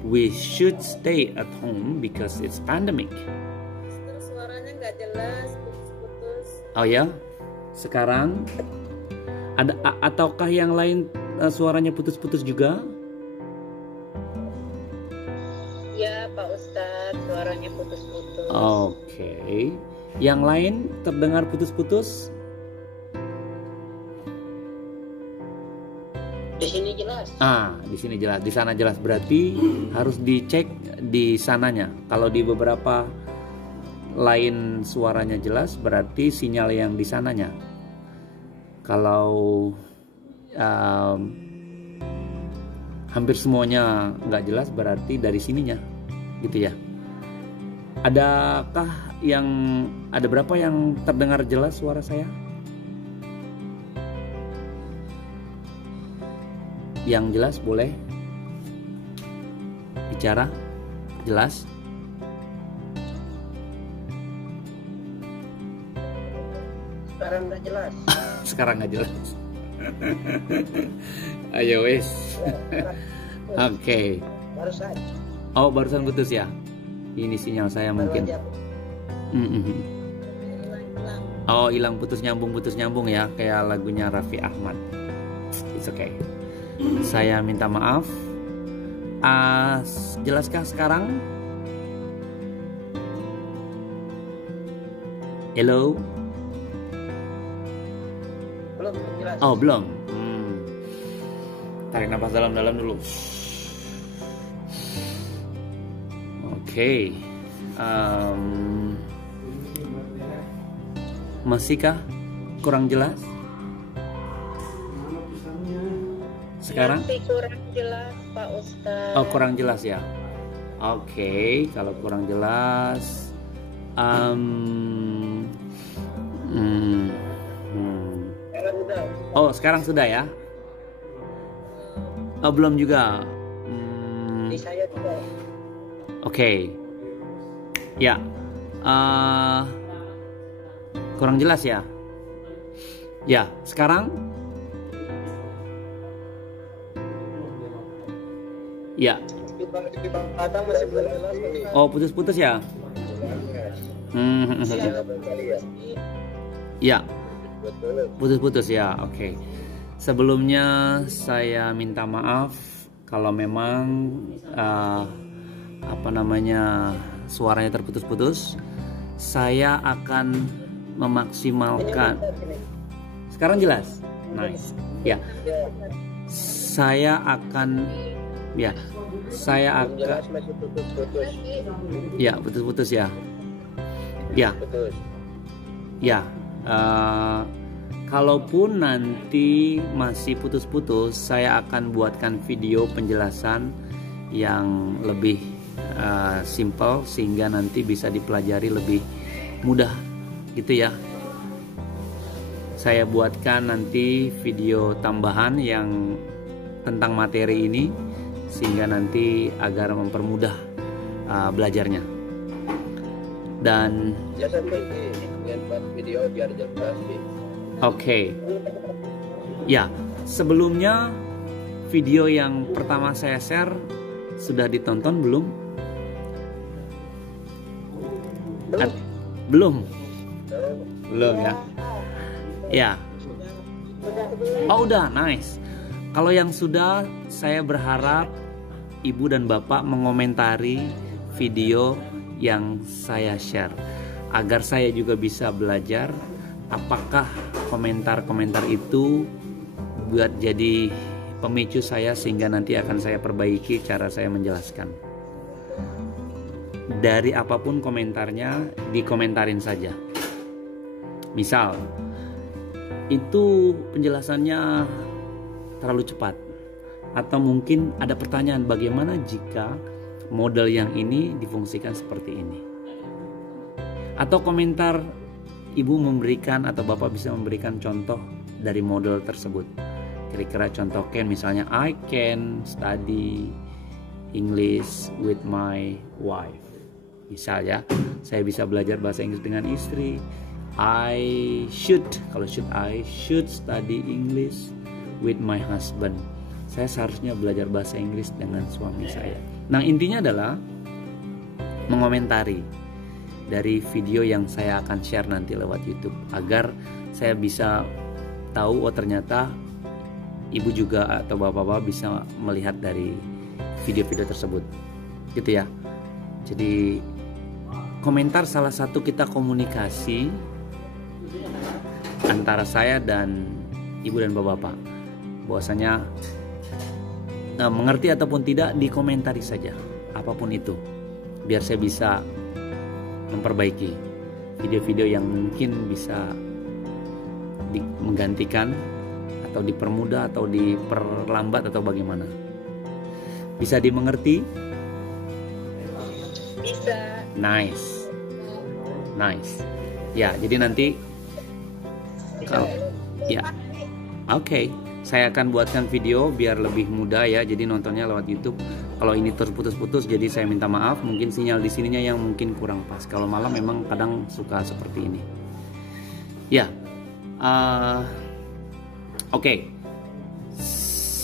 We should stay at home because it's pandemic. Terus suaranya nggak jelas, putus-putus. Oh ya, sekarang ada ataukah yang lain suaranya putus-putus juga? Ya Pak Ustadz, suaranya putus-putus. Oke. Yang lain terdengar putus-putus? Di sini jelas. Di sini jelas, di sana jelas. Berarti harus dicek di sananya. Kalau di beberapa lain suaranya jelas, berarti sinyal yang di sananya. Kalau hampir semuanya nggak jelas, berarti dari sininya, gitu ya. Ada berapa yang terdengar jelas suara saya? Yang jelas boleh bicara jelas. Sekarang nggak jelas. Sekarang nggak jelas. Ayo wes. Oke. Barusan. Oh, barusan putus ya. Ini sinyal saya mungkin. Oh, hilang putus nyambung ya, kayak lagunya Raffi Ahmad. It's okay. Saya minta maaf. Jelaskah sekarang? Hello? Belum jelas. Oh, belum. Tarik nafas dalam-dalam dulu. Oke. Masihkah kurang jelas? Sekarang? Masih kurang jelas Pak Ustadz. Oh, kurang jelas ya. Oke, kalau kurang jelas, oh sekarang sudah ya? Oh belum juga. Di saya juga. Oke. Ya. Kurang jelas ya? Ya, sekarang? Ya. Di batang masih belum jelas nih. Oh, putus-putus ya? Ya. Putus-putus ya. Oke. Sebelumnya saya minta maaf kalau memang suaranya terputus-putus. Saya akan memaksimalkan. Sekarang jelas? Nice. Ya. Saya akan Masih putus-putus. Ya, putus-putus ya. Ya. Putus. Ya. Kalaupun nanti masih putus-putus, saya akan buatkan video penjelasan yang lebih simple sehingga nanti bisa dipelajari lebih mudah, gitu ya. Saya buatkan nanti video tambahan yang tentang materi ini sehingga nanti agar mempermudah belajarnya. Dan Ya sampai buat video biar jelas sih. Oke. Ya, sebelumnya video yang pertama saya share sudah ditonton belum? Belum. Belum ya. Ya. Oh, udah, nice. Kalau yang sudah, saya berharap ibu dan bapak mengomentari video yang saya share agar saya juga bisa belajar apakah komentar-komentar itu buat jadi pemicu saya sehingga nanti akan saya perbaiki cara saya menjelaskan. Dari apapun komentarnya, dikomentarin saja. Misal, itu penjelasannya terlalu cepat, atau mungkin ada pertanyaan bagaimana jika model yang ini difungsikan seperti ini, atau komentar ibu memberikan atau bapak bisa memberikan contoh dari model tersebut. Kira-kira contoh misalnya I can study English with my wife. Misal ya, saya bisa belajar bahasa Inggris dengan istri. I should study English with my husband. Saya seharusnya belajar bahasa Inggris dengan suami saya. Nah, intinya adalah mengomentari dari video yang saya akan share nanti lewat YouTube agar saya bisa tahu ternyata ibu juga atau bapak-bapak bisa melihat dari video-video tersebut, gitu ya. Jadi komentar salah satu kita komunikasi antara saya dan ibu dan bapak-bapak. Bahwasanya mengerti ataupun tidak dikomentari saja, apapun itu, biar saya bisa memperbaiki video-video yang mungkin bisa menggantikan atau dipermudah atau diperlambat atau bagaimana. Bisa dimengerti? Bisa. Nice. Ya, jadi nanti kalau ya, oke. Saya akan buatkan video biar lebih mudah ya. Jadi nontonnya lewat YouTube. Kalau ini terputus-putus, jadi saya minta maaf. Mungkin sinyal di sininya yang mungkin kurang pas. Kalau malam memang kadang suka seperti ini. Ya, oke.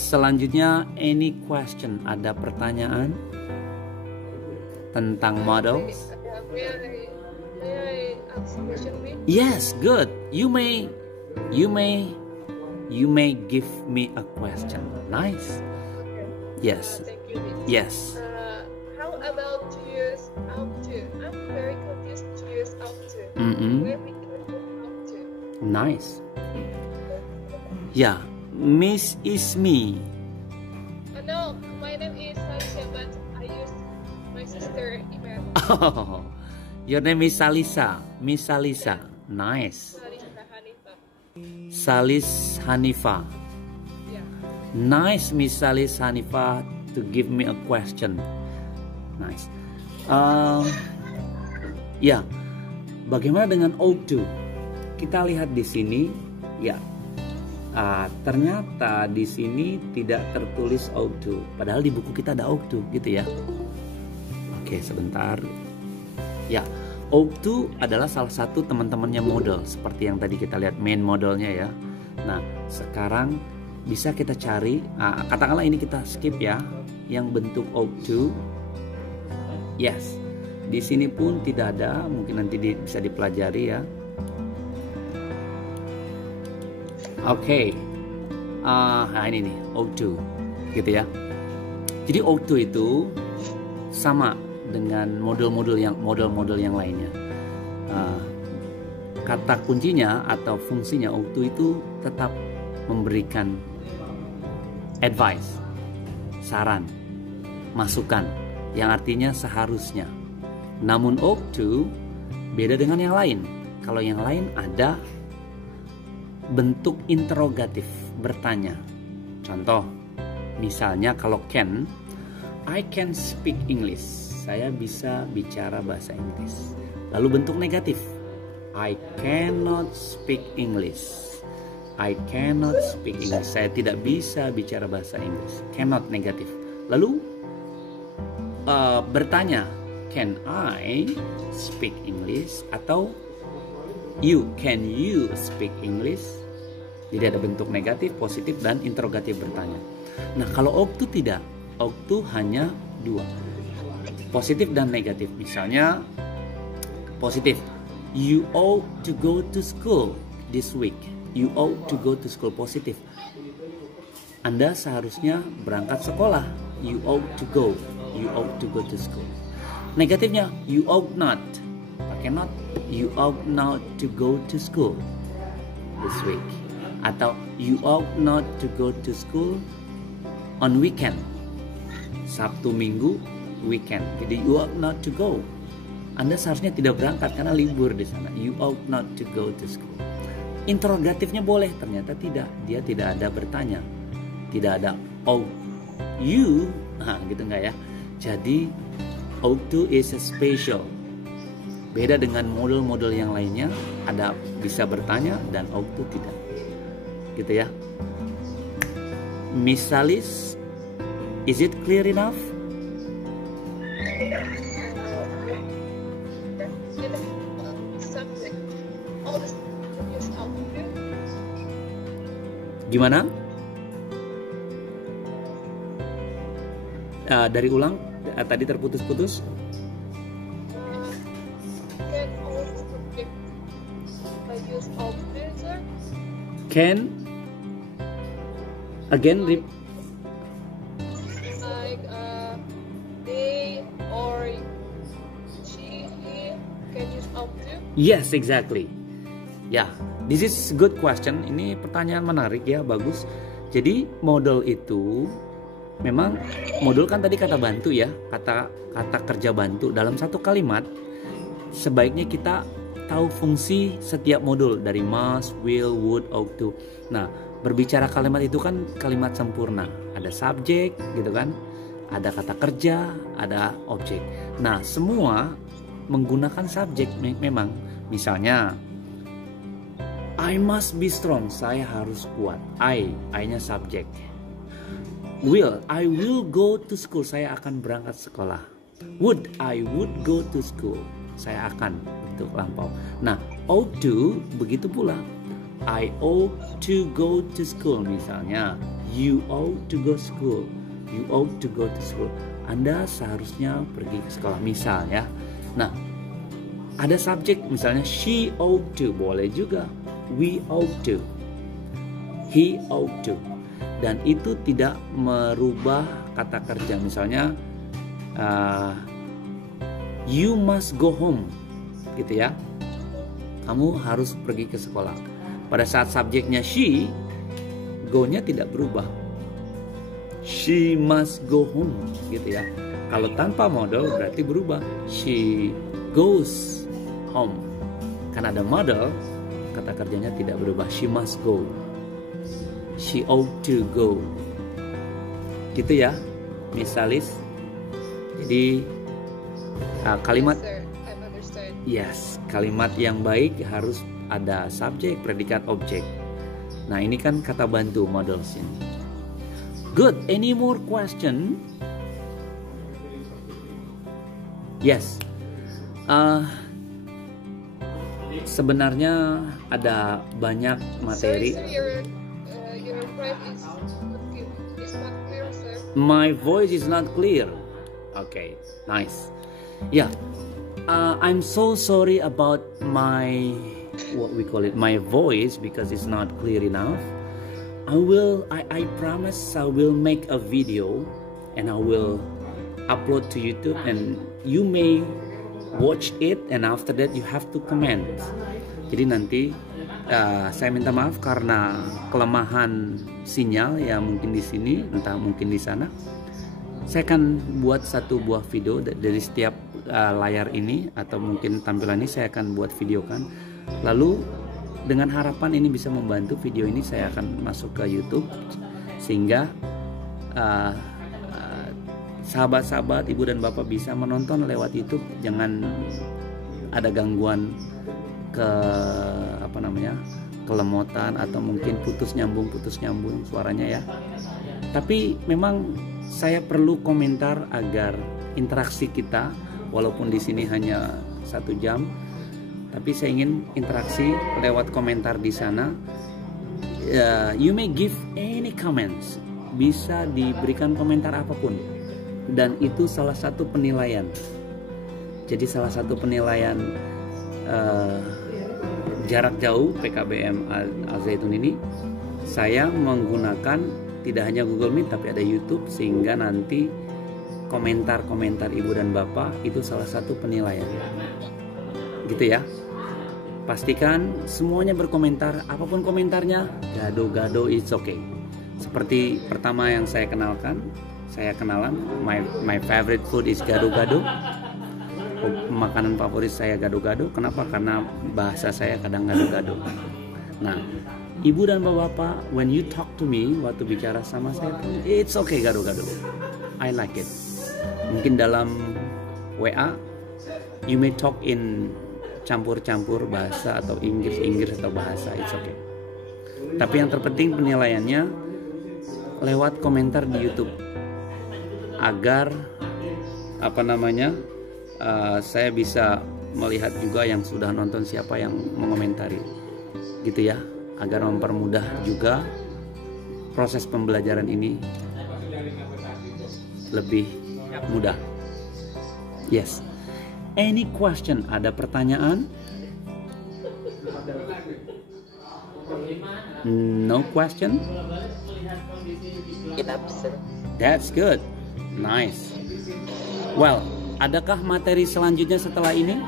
Selanjutnya, any question? Ada pertanyaan tentang models? May I ask a question, please? Yes, good. You may give me a question. Nice. Yes. Thank you, miss. Yes. How about to use ought to? I'm very confused to use ought to. Where we can put ought to? Nice. Yeah. Miss is me. No, my name is Salisa, but I use my sister email. Oh, your name is Salisa. Miss Salisa. Nice. Salisa Hanifa. Salis Hanifa. Yeah. Nice, Miss Salis Hanifa, to give me a question. Nice. Ya, bagaimana dengan ought to? Kita lihat di sini, ya. Ternyata di sini tidak tertulis ought to, padahal di buku kita ada ought to, gitu ya. Oke, sebentar. Ya, ought to adalah salah satu teman-temannya model, seperti yang tadi kita lihat main modelnya ya. Nah, sekarang bisa kita cari, katakanlah ini kita skip ya, yang bentuk ought to. Yes, di sini pun tidak ada, mungkin nanti bisa dipelajari ya. Oke. Nah ini nih ought to, gitu ya. Jadi ought to itu sama dengan model-model yang lainnya. Kata kuncinya atau fungsinya ought to itu tetap memberikan advice, saran, masukan, yang artinya seharusnya. Namun ought to beda dengan yang lain. Kalau yang lain ada bentuk interrogatif, bertanya. Contoh, misalnya kalau can, I can speak English. Saya bisa bicara bahasa Inggris. Lalu bentuk negatif, I cannot speak English. I cannot speak English. Saya tidak bisa bicara bahasa Inggris. Cannot negatif. Lalu bertanya, can I speak English? Atau can you speak English? Jadi ada bentuk negatif, positif, dan interrogatif bertanya. Nah, kalau ought to tidak. Ought to hanya dua, positif dan negatif. Misalnya positif, you ought to go to school this week. You ought to go to school. Positif, Anda seharusnya berangkat sekolah. You ought to go. You ought to go to school. Negatifnya, you ought not. Pakai not, you ought not to go to school this week. Atau you ought not to go to school on weekend. Sabtu Minggu weekend. Jadi you ought not to go. Anda seharusnya tidak berangkat karena libur di sana. You ought not to go to school. Interrogatifnya boleh, ternyata tidak. Dia tidak ada bertanya. Tidak ada ought you, gitu nggak ya? Jadi ought to is a special. Beda dengan model-model yang lainnya, ada bisa bertanya dan ought to tidak. Gitu ya. Miss Salis, is it clear enough? Gimana? Dari ulang, tadi terputus-putus. Can again like they or she, he can use ought to? Yes, exactly. Ya, this is good question. Ini pertanyaan menarik ya, bagus. Jadi model itu memang modul kan tadi kata bantu ya, kata kerja bantu. Dalam satu kalimat sebaiknya kita tahu fungsi setiap modul dari must, will, would, ought to. Nah, berbicara kalimat itu kan kalimat sempurna. Ada subjek gitu kan, ada kata kerja, ada objek. Nah, semua menggunakan subjek memang. Misalnya I must be strong, saya harus kuat. I-nya subjek. Will, I will go to school, saya akan berangkat sekolah. Would, I would go to school, saya akan, bentuk lampau. Nah, ought to, begitu pula. I ought to go to school misalnya. You ought to go to school. You ought to go to school. Anda seharusnya pergi ke sekolah misalnya. Nah, ada subjek misalnya she ought to, boleh juga. We ought to. He ought to. Dan itu tidak merubah kata kerja. Misalnya you must go home, gitu ya. Kamu harus pergi ke sekolah. Pada saat subjeknya she, go-nya tidak berubah. She must go home, gitu ya. Kalau tanpa model berarti berubah. She goes home. Karena ada model, kata kerjanya tidak berubah. She must go. She ought to go. Gitu ya, Miss Salis. Jadi kalimat Yes, sir. I'm understood. yes, kalimat yang baik harus ada subjek, predikat, objek. Nah, ini kan kata bantu models ini. Good. Any more question? Yes. Sebenarnya ada banyak materi. Sorry, sir, your voice is not clear, sir. My voice is not clear. Okay, nice. Yeah, I'm so sorry about my what we call it, my voice, because it's not clear enough. I promise I will make a video and I will upload to YouTube and you may watch it and after that you have to comment. Jadi nanti saya minta maaf karena kelemahan sinyal ya, mungkin di sini entah mungkin di sana. Saya akan buat satu buah video dari setiap layar ini atau mungkin tampilan ini saya akan buat video kan. Lalu dengan harapan ini bisa membantu, video ini saya akan masuk ke YouTube sehingga sahabat-sahabat, ibu dan bapak bisa menonton lewat YouTube. Jangan ada gangguan kelemotan atau mungkin putus nyambung suaranya ya. Tapi memang saya perlu komentar agar interaksi kita, walaupun di sini hanya 1 jam, tapi saya ingin interaksi lewat komentar di sana. You may give any comments, bisa diberikan komentar apapun, dan itu salah satu penilaian. Jadi salah satu penilaian jarak jauh PKBM Al Zaitun ini, saya menggunakan tidak hanya Google Meet tapi ada YouTube, sehingga nanti komentar-komentar ibu dan bapak itu salah satu penilaian. Gitu ya. Pastikan semuanya berkomentar, apapun komentarnya, gado-gado it's okay. Seperti pertama yang saya kenalan, my favorite food is gado-gado. Makanan favorit saya gado-gado. Kenapa? Karena bahasa saya kadang gado-gado. Nah, ibu dan bapak, when you talk to me, waktu bicara sama saya, it's okay gado-gado. I like it. Mungkin dalam WA, you may talk in campur-campur bahasa atau Inggris atau bahasa, it's okay. Tapi yang terpenting penilaiannya lewat komentar di YouTube agar saya bisa melihat juga yang sudah nonton siapa yang mengomentari, gitu ya, agar mempermudah juga proses pembelajaran ini lebih mudah. Yes. Any question? Ada pertanyaan? No question? Enough, sir. That's good. Nice. Well, adakah materi selanjutnya setelah ini?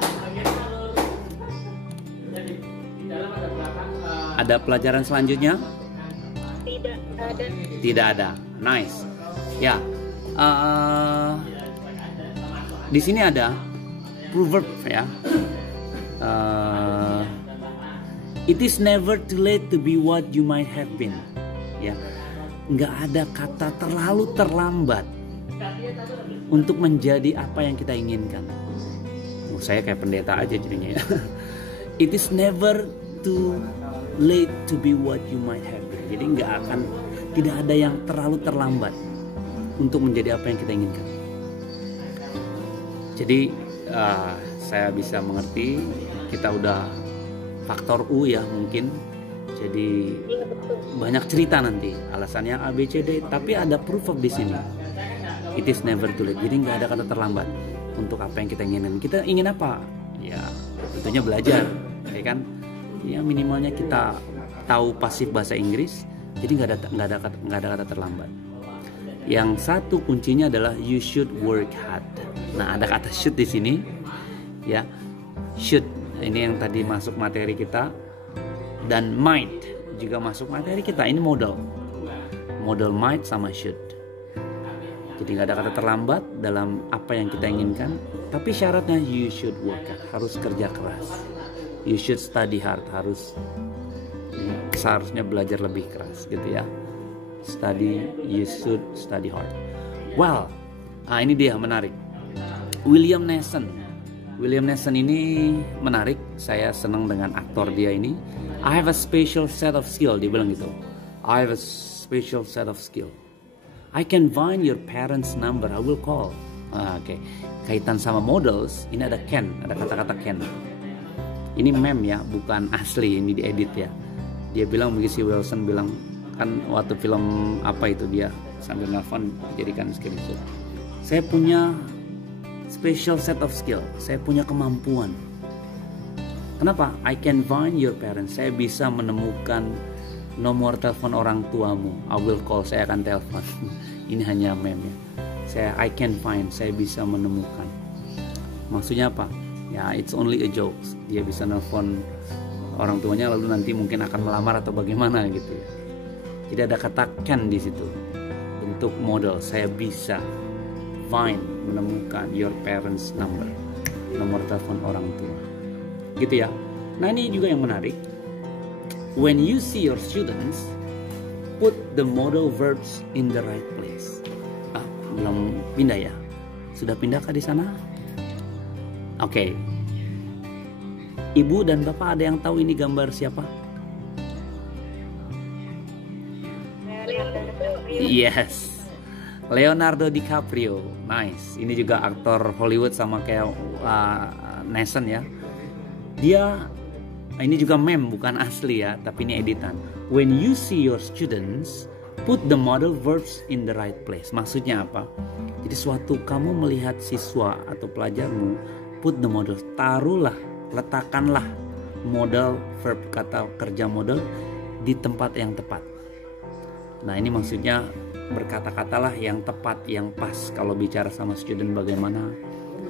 Ada pelajaran selanjutnya? Tidak ada. Tidak ada. Nice. Ya. Di sini ada proverb ya. It is never too late to be what you might have been. Ya. Nggak ada kata terlalu terlambat untuk menjadi apa yang kita inginkan. Saya kayak pendeta aja jadinya ya. It is never too late to be what you might have been. Jadi tidak ada yang terlalu terlambat untuk menjadi apa yang kita inginkan. Jadi saya bisa mengerti, kita udah faktor U ya mungkin. Jadi banyak cerita nanti alasannya A, B, C, D, tapi ada proof of di sini. It is never too late. Jadi nggak ada kata terlambat untuk apa yang kita inginkan. Kita ingin apa? Ya tentunya belajar, ya kan? Ya minimalnya kita tahu pasif bahasa Inggris. Jadi nggak ada kata terlambat. Yang satu kuncinya adalah you should work hard. Nah ada kata should di sini, ya should ini yang tadi masuk materi kita, dan might juga masuk materi kita. Ini model might sama should. Jadi nggak ada kata terlambat dalam apa yang kita inginkan. Tapi syaratnya you should work hard, harus kerja keras. You should study hard, seharusnya belajar lebih keras gitu ya. You should study hard. Well, ini dia menarik. William Neeson ini menarik. Saya senang dengan aktor dia ini. I have a special set of skill, dia bilang gitu. I have a special set of skill. I can find your parents' number, I will call. Oke. Kaitan sama models, ini ada kata-kata can. Ini meme ya, bukan asli, ini diedit ya. Dia bilang begitu, si Wilson bilang, kan waktu film apa itu dia sambil nelfon dijadikan screenshot. Saya punya special set of skill, saya punya kemampuan. Kenapa? I can find your parents. Saya bisa menemukan nomor telepon orang tuamu. I will call, saya akan telepon. Ini hanya meme ya. I can find, saya bisa menemukan. Maksudnya apa? Ya, it's only a joke. Dia bisa nelpon orang tuanya lalu nanti mungkin akan melamar atau bagaimana gitu ya. Jadi ada kata can di situ. Bentuk model, saya bisa find, menemukan your parents number, nomor telepon orang tua. Gitu ya. Nah, ini juga yang menarik. When you see your students, put the modal verbs in the right place. Belum pindah ya? Sudah pindahkah di sana? Oke. Ibu dan bapak ada yang tahu ini gambar siapa? Yes, Leonardo DiCaprio. Nice. Ini juga aktor Hollywood sama kayak Neeson ya. Ini juga meme, bukan asli ya, tapi ini editan. When you see your students, put the modal verbs in the right place. Maksudnya apa? Jadi suatu kamu melihat siswa atau pelajarmu, put the modal, letakkanlah modal verb, kata kerja modal di tempat yang tepat. Nah ini maksudnya berkata-katalah yang tepat, yang pas. Kalau bicara sama student bagaimana,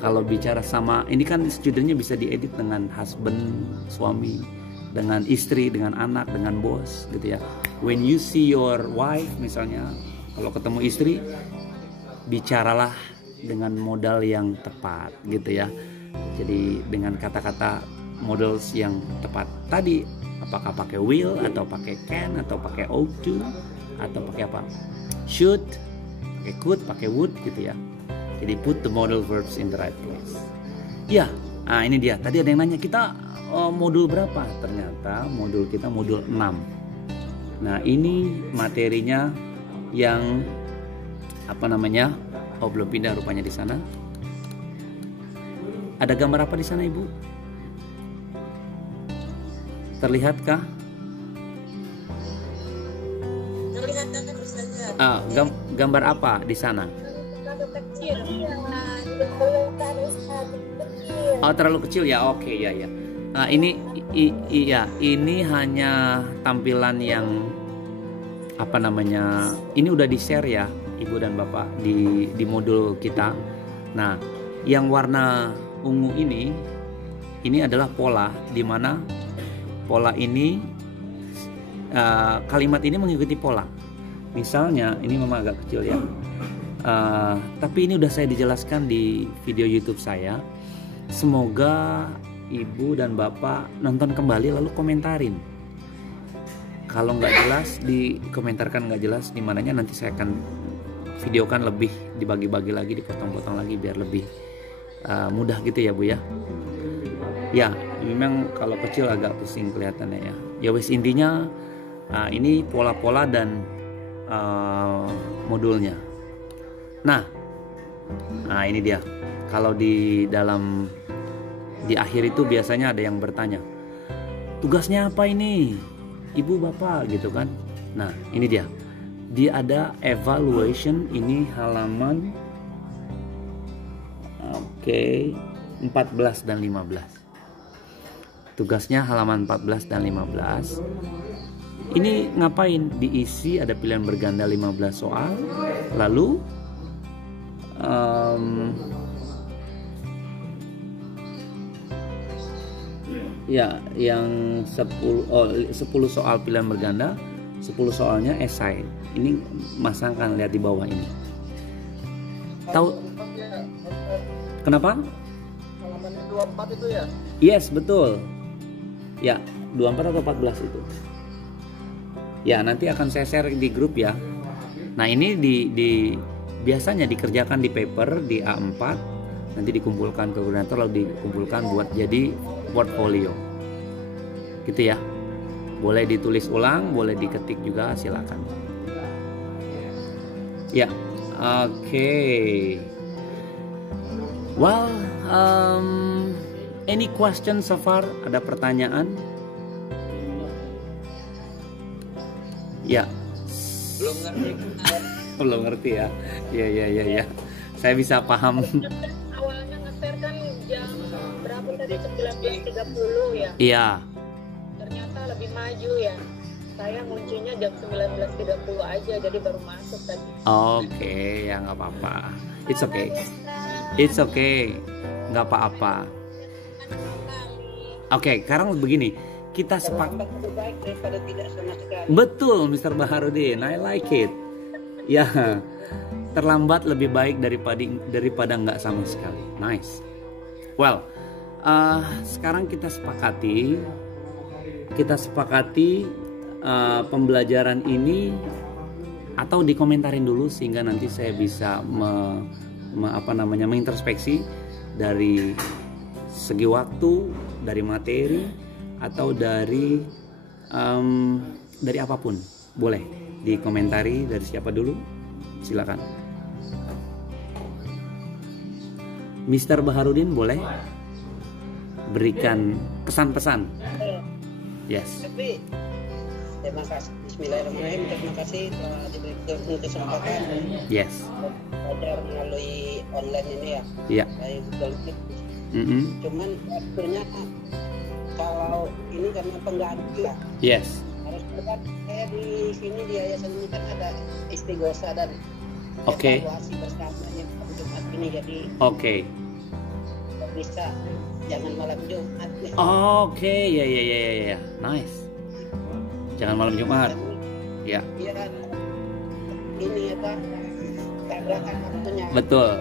kalau bicara sama, ini kan studentnya bisa diedit dengan husband, suami, dengan istri, dengan anak, dengan bos gitu ya. When you see your wife misalnya, kalau ketemu istri, bicaralah dengan modal yang tepat gitu ya. Jadi dengan kata-kata models yang tepat. Tadi apakah pakai will atau pakai can atau pakai ought to atau pakai apa? Should, pakai could, pakai would gitu ya. Jadi put the modal verbs in the right place. Ya, nah ini dia. Tadi ada yang nanya kita modul berapa? Ternyata modul kita modul 6. Nah ini materinya yang apa namanya? Oh belum pindah rupanya di sana. Ada gambar apa di sana Ibu? Terlihatkah? Gambar apa di sana? Oh terlalu kecil ya, oke ya ya. Nah, ini hanya tampilan yang apa namanya? Ini udah di share ya, Ibu dan Bapak di modul kita. Nah, yang warna ungu ini adalah pola, di mana pola ini kalimat ini mengikuti pola. Misalnya ini memang agak kecil ya. Tapi ini udah saya dijelaskan di video YouTube saya. Semoga Ibu dan Bapak nonton kembali lalu komentarin. Kalau nggak jelas dikomentarkan, nggak jelas di mananya, nanti saya akan videokan lebih, dibagi-bagi lagi, dipotong-potong lagi biar lebih mudah gitu ya Bu ya. Ya memang kalau kecil agak pusing kelihatannya ya. Ya wis intinya ini pola-pola dan modulnya. Nah ini dia. Kalau di akhir itu biasanya ada yang bertanya, tugasnya apa ini Ibu Bapak gitu kan. Nah ini dia. Dia ada evaluation, ini halaman 14 dan 15. Tugasnya halaman 14 dan 15. Ini ngapain? Diisi, ada pilihan berganda 15 soal. Lalu ya yang 10 soal pilihan berganda, 10 soalnya esai. Ini masangkan, lihat di bawah ini. Tahu kenapa? Halaman 24 itu ya? Yes, betul. Ya, 24 atau 14 itu. Ya, nanti akan saya share di grup ya. Nah, ini biasanya dikerjakan di paper di A4, nanti dikumpulkan ke koordinator lalu dikumpulkan buat jadi portfolio. Gitu ya. Boleh ditulis ulang, boleh diketik juga, silakan. Ya, oke. Well, any question so far? Ada pertanyaan? Ya. Belum ngerti ya. Ya. Saya bisa paham. Awalnya nge-share kan jam berapa tadi? 19.30 ya? Iya. Ternyata lebih maju ya. Saya nguncinya jam 19.30 aja, jadi baru masuk tadi. Oke, ya nggak apa-apa. It's okay. It's okay. Nggak apa-apa. Oke, sekarang begini. Kita sepakat. Betul, Mr. Baharudin. I like it. Ya, terlambat lebih baik daripada nggak sama sekali. Nice. Well, sekarang kita sepakati pembelajaran ini, atau dikomentarin dulu sehingga nanti saya bisa mengintrospeksi dari segi waktu, dari materi, atau dari apapun. Boleh dikomentari dari siapa dulu? Silakan. Mr. Baharudin boleh berikan pesan-pesan. Yes. Terima kasih. Bismillahirrahmanirrahim. Terima kasih telah diberikan kesempatan. Yes. Belajar melalui online ini ya. Iya. Dari Google Meet. Mm-hmm. Cuman waktunya kalau ini karena pengganti ya. Yes. Harus Saya di sini di yayasan ini kan ada istighosa dan Oke. evaluasi bersamanya pada Jumat ini, jadi Oke. bisa jangan malam Jumat. Oke, ya. Nice. Jangan malam Jumat. Ya. Iya, ini apa? Tabrakan waktunya. Betul.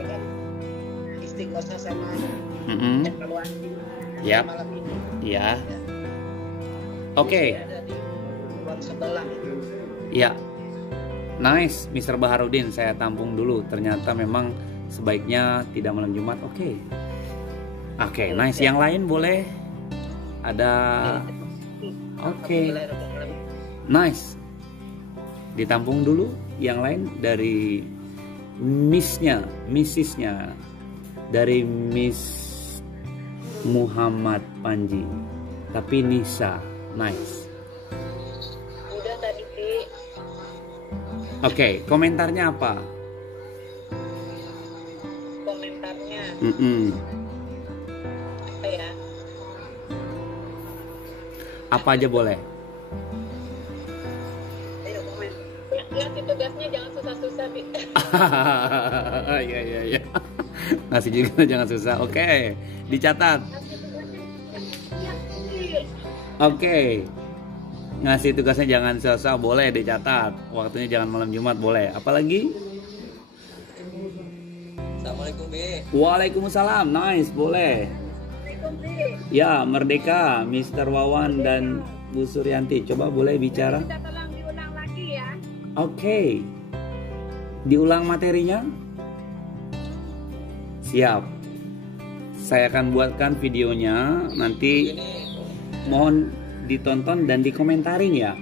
Istighosa sama Mm-mm. evaluasi Yap. malam ini. Ya. Oke. Ada di ruang sebelah. Ya. Nice, Mr. Baharudin. Saya tampung dulu. Ternyata memang sebaiknya tidak malam Jumat. Oke. Oke, nice. Yang lain boleh? Ada. Oke. Nice. Ditampung dulu. Yang lain dari Missnya. Dari Miss Muhammad Panji. Tapi Nisa. Nice. Udah tadi, Pi. Oke, komentarnya apa? Komentarnya apa ya? Apa aja boleh. Ayo komen. Ngasih tugasnya jangan susah-susah, Pi. Iya. Ngasih juga jangan susah. Oke, dicatat. Ngasih tugasnya ya, Pi. Oke. Ngasih tugasnya jangan susah, boleh dicatat. Waktunya jangan malam Jumat, boleh. Apalagi? Assalamualaikum, Bi. Waalaikumsalam. Nice, boleh. Assalamualaikum, Pi. Ya, Merdeka, Mr. Wawan dan Bu Suryanti. Coba boleh bicara. Bisa tolong diulang lagi ya. Oke. Diulang materinya? Siap. Saya akan buatkan videonya. Nanti mohon ditonton dan dikomentarin ya.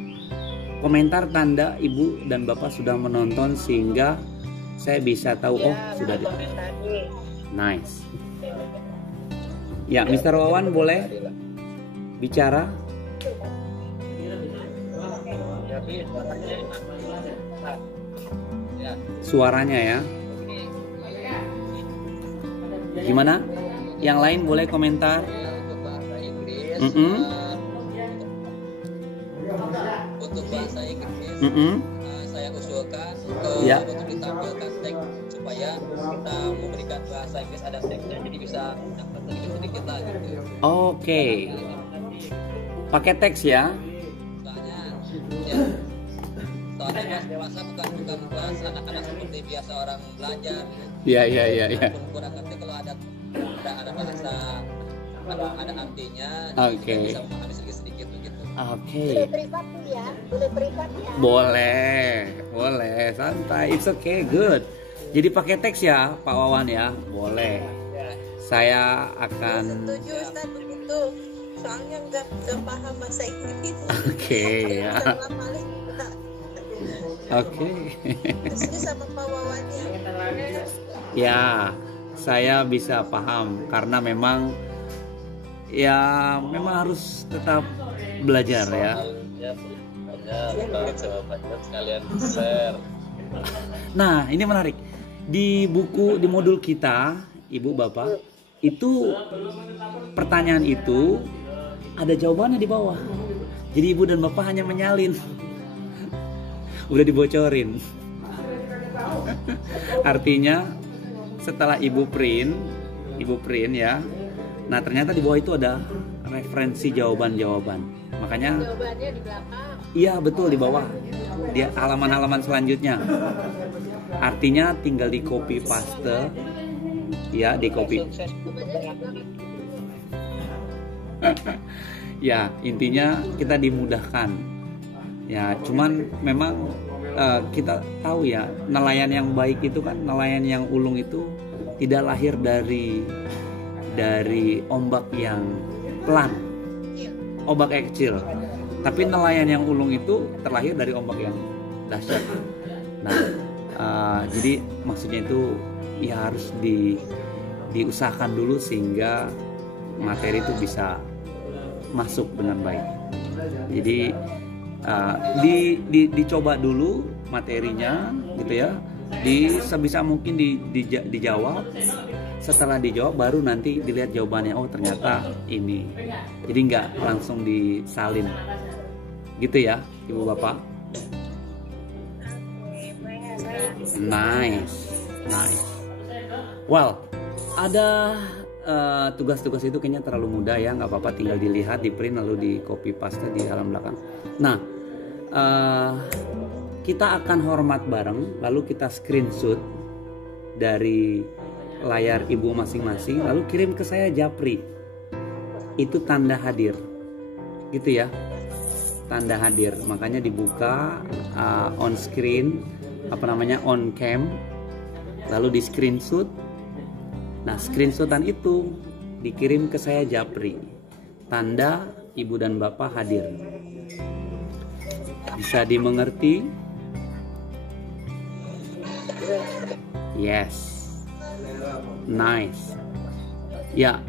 Komentar tanda ibu dan bapak sudah menonton sehingga saya bisa tahu oh sudah di. Nice. Ya, Mr. Wawan boleh bicara. Suaranya ya. Gimana? Yang lain boleh komentar. Untuk bahasa Inggris, untuk bahasa Inggris, saya usulkan Ya. untuk ditampilkan teks supaya kita memberikan bahasa Inggris ada teksnya, jadi bisa dapat sedikit-sedikit lah gitu. Oke. Pakai teks ya. Soalnya ya, soalnya bahasa dewasa bukan bahasa anak-anak seperti biasa orang belajar. Iya. Kurang ngerti kalau ada bahasa ada artinya, Oke. kita bisa memahami sedikit-sedikit begitu. Oke. Boleh privat ya. Boleh privat ya. Boleh, santai. It's okay, good. Jadi pakai teks ya, Pak Wawan ya. Boleh. Saya akan. Setuju Ustaz begitu. Soalnya nggak paham bahasa Inggris. Oke ya. Oke. Setuju sama Pak Wawan ya. Ya, saya bisa paham karena memang harus tetap belajar ya. Nah, ini menarik. Di buku di modul kita, Ibu Bapak, itu pertanyaan itu ada jawabannya di bawah. Jadi Ibu dan Bapak hanya menyalin. Udah dibocorin. Artinya setelah Ibu print ya. Nah, ternyata di bawah itu ada referensi jawaban-jawaban. Makanya Jawabannya di belakang. iya betul di bawah. Dia halaman-halaman selanjutnya. Artinya tinggal di copy paste. Ya, di copy. Ya, intinya kita dimudahkan. Ya, cuman memang kita tahu ya, nelayan yang baik itu kan nelayan yang ulung itu tidak lahir dari ombak yang pelan, ombak yang kecil. Tapi nelayan yang ulung itu terlahir dari ombak yang dahsyat. Nah, jadi maksudnya itu ya harus diusahakan dulu sehingga materi itu bisa masuk dengan baik. Jadi dicoba dulu materinya gitu ya, sebisa mungkin dijawab. Setelah dijawab baru nanti dilihat jawabannya, oh ternyata ini. Jadi nggak langsung disalin. Gitu ya, Ibu Bapak. Nice. Well, ada tugas-tugas itu kayaknya terlalu mudah ya, nggak apa-apa, tinggal dilihat, di print lalu di copy paste di halaman belakang. Nah, kita akan hormat bareng, lalu kita screenshot dari layar ibu masing-masing, lalu kirim ke saya Japri. Itu tanda hadir, gitu ya, tanda hadir. Makanya dibuka on screen, on cam, lalu di screenshot. Nah, screenshotan itu dikirim ke saya Japri, tanda ibu dan bapak hadir. Bisa dimengerti? Yes. Nice. Ya.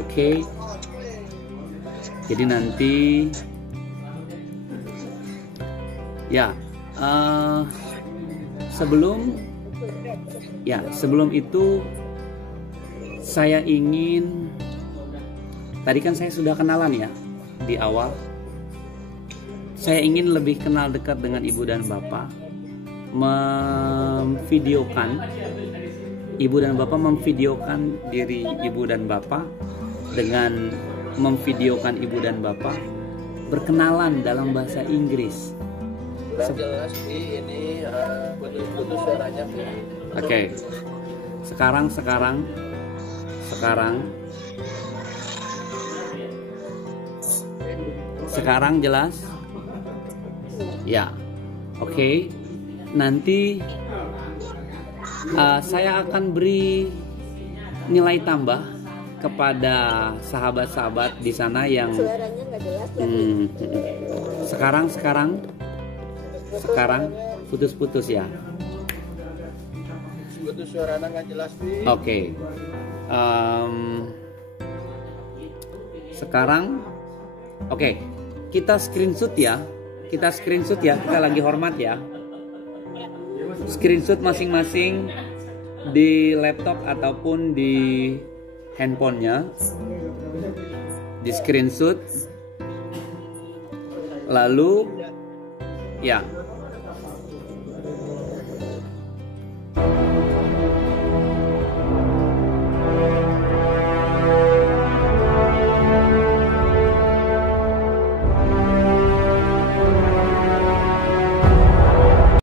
Oke. Jadi nanti ya sebelum itu saya ingin, tadi kan saya sudah kenalan ya di awal. Saya ingin lebih kenal dekat dengan ibu dan bapak, ibu dan bapak memvideokan diri ibu dan bapak dengan memvideokan ibu dan bapak berkenalan dalam bahasa Inggris. Jelas ini putus suaranya. Oke. Sekarang jelas? Ya. Oke. Nanti saya akan beri nilai tambah kepada sahabat-sahabat di sana yang Suaranya nggak jelas. sekarang putus-putus ya. Putus suaranya nggak jelas nih. Oke. Sekarang kita screenshot ya. Kita lagi hormat ya. Screenshot masing-masing di laptop ataupun di handphonenya. Di screenshot. Lalu ya,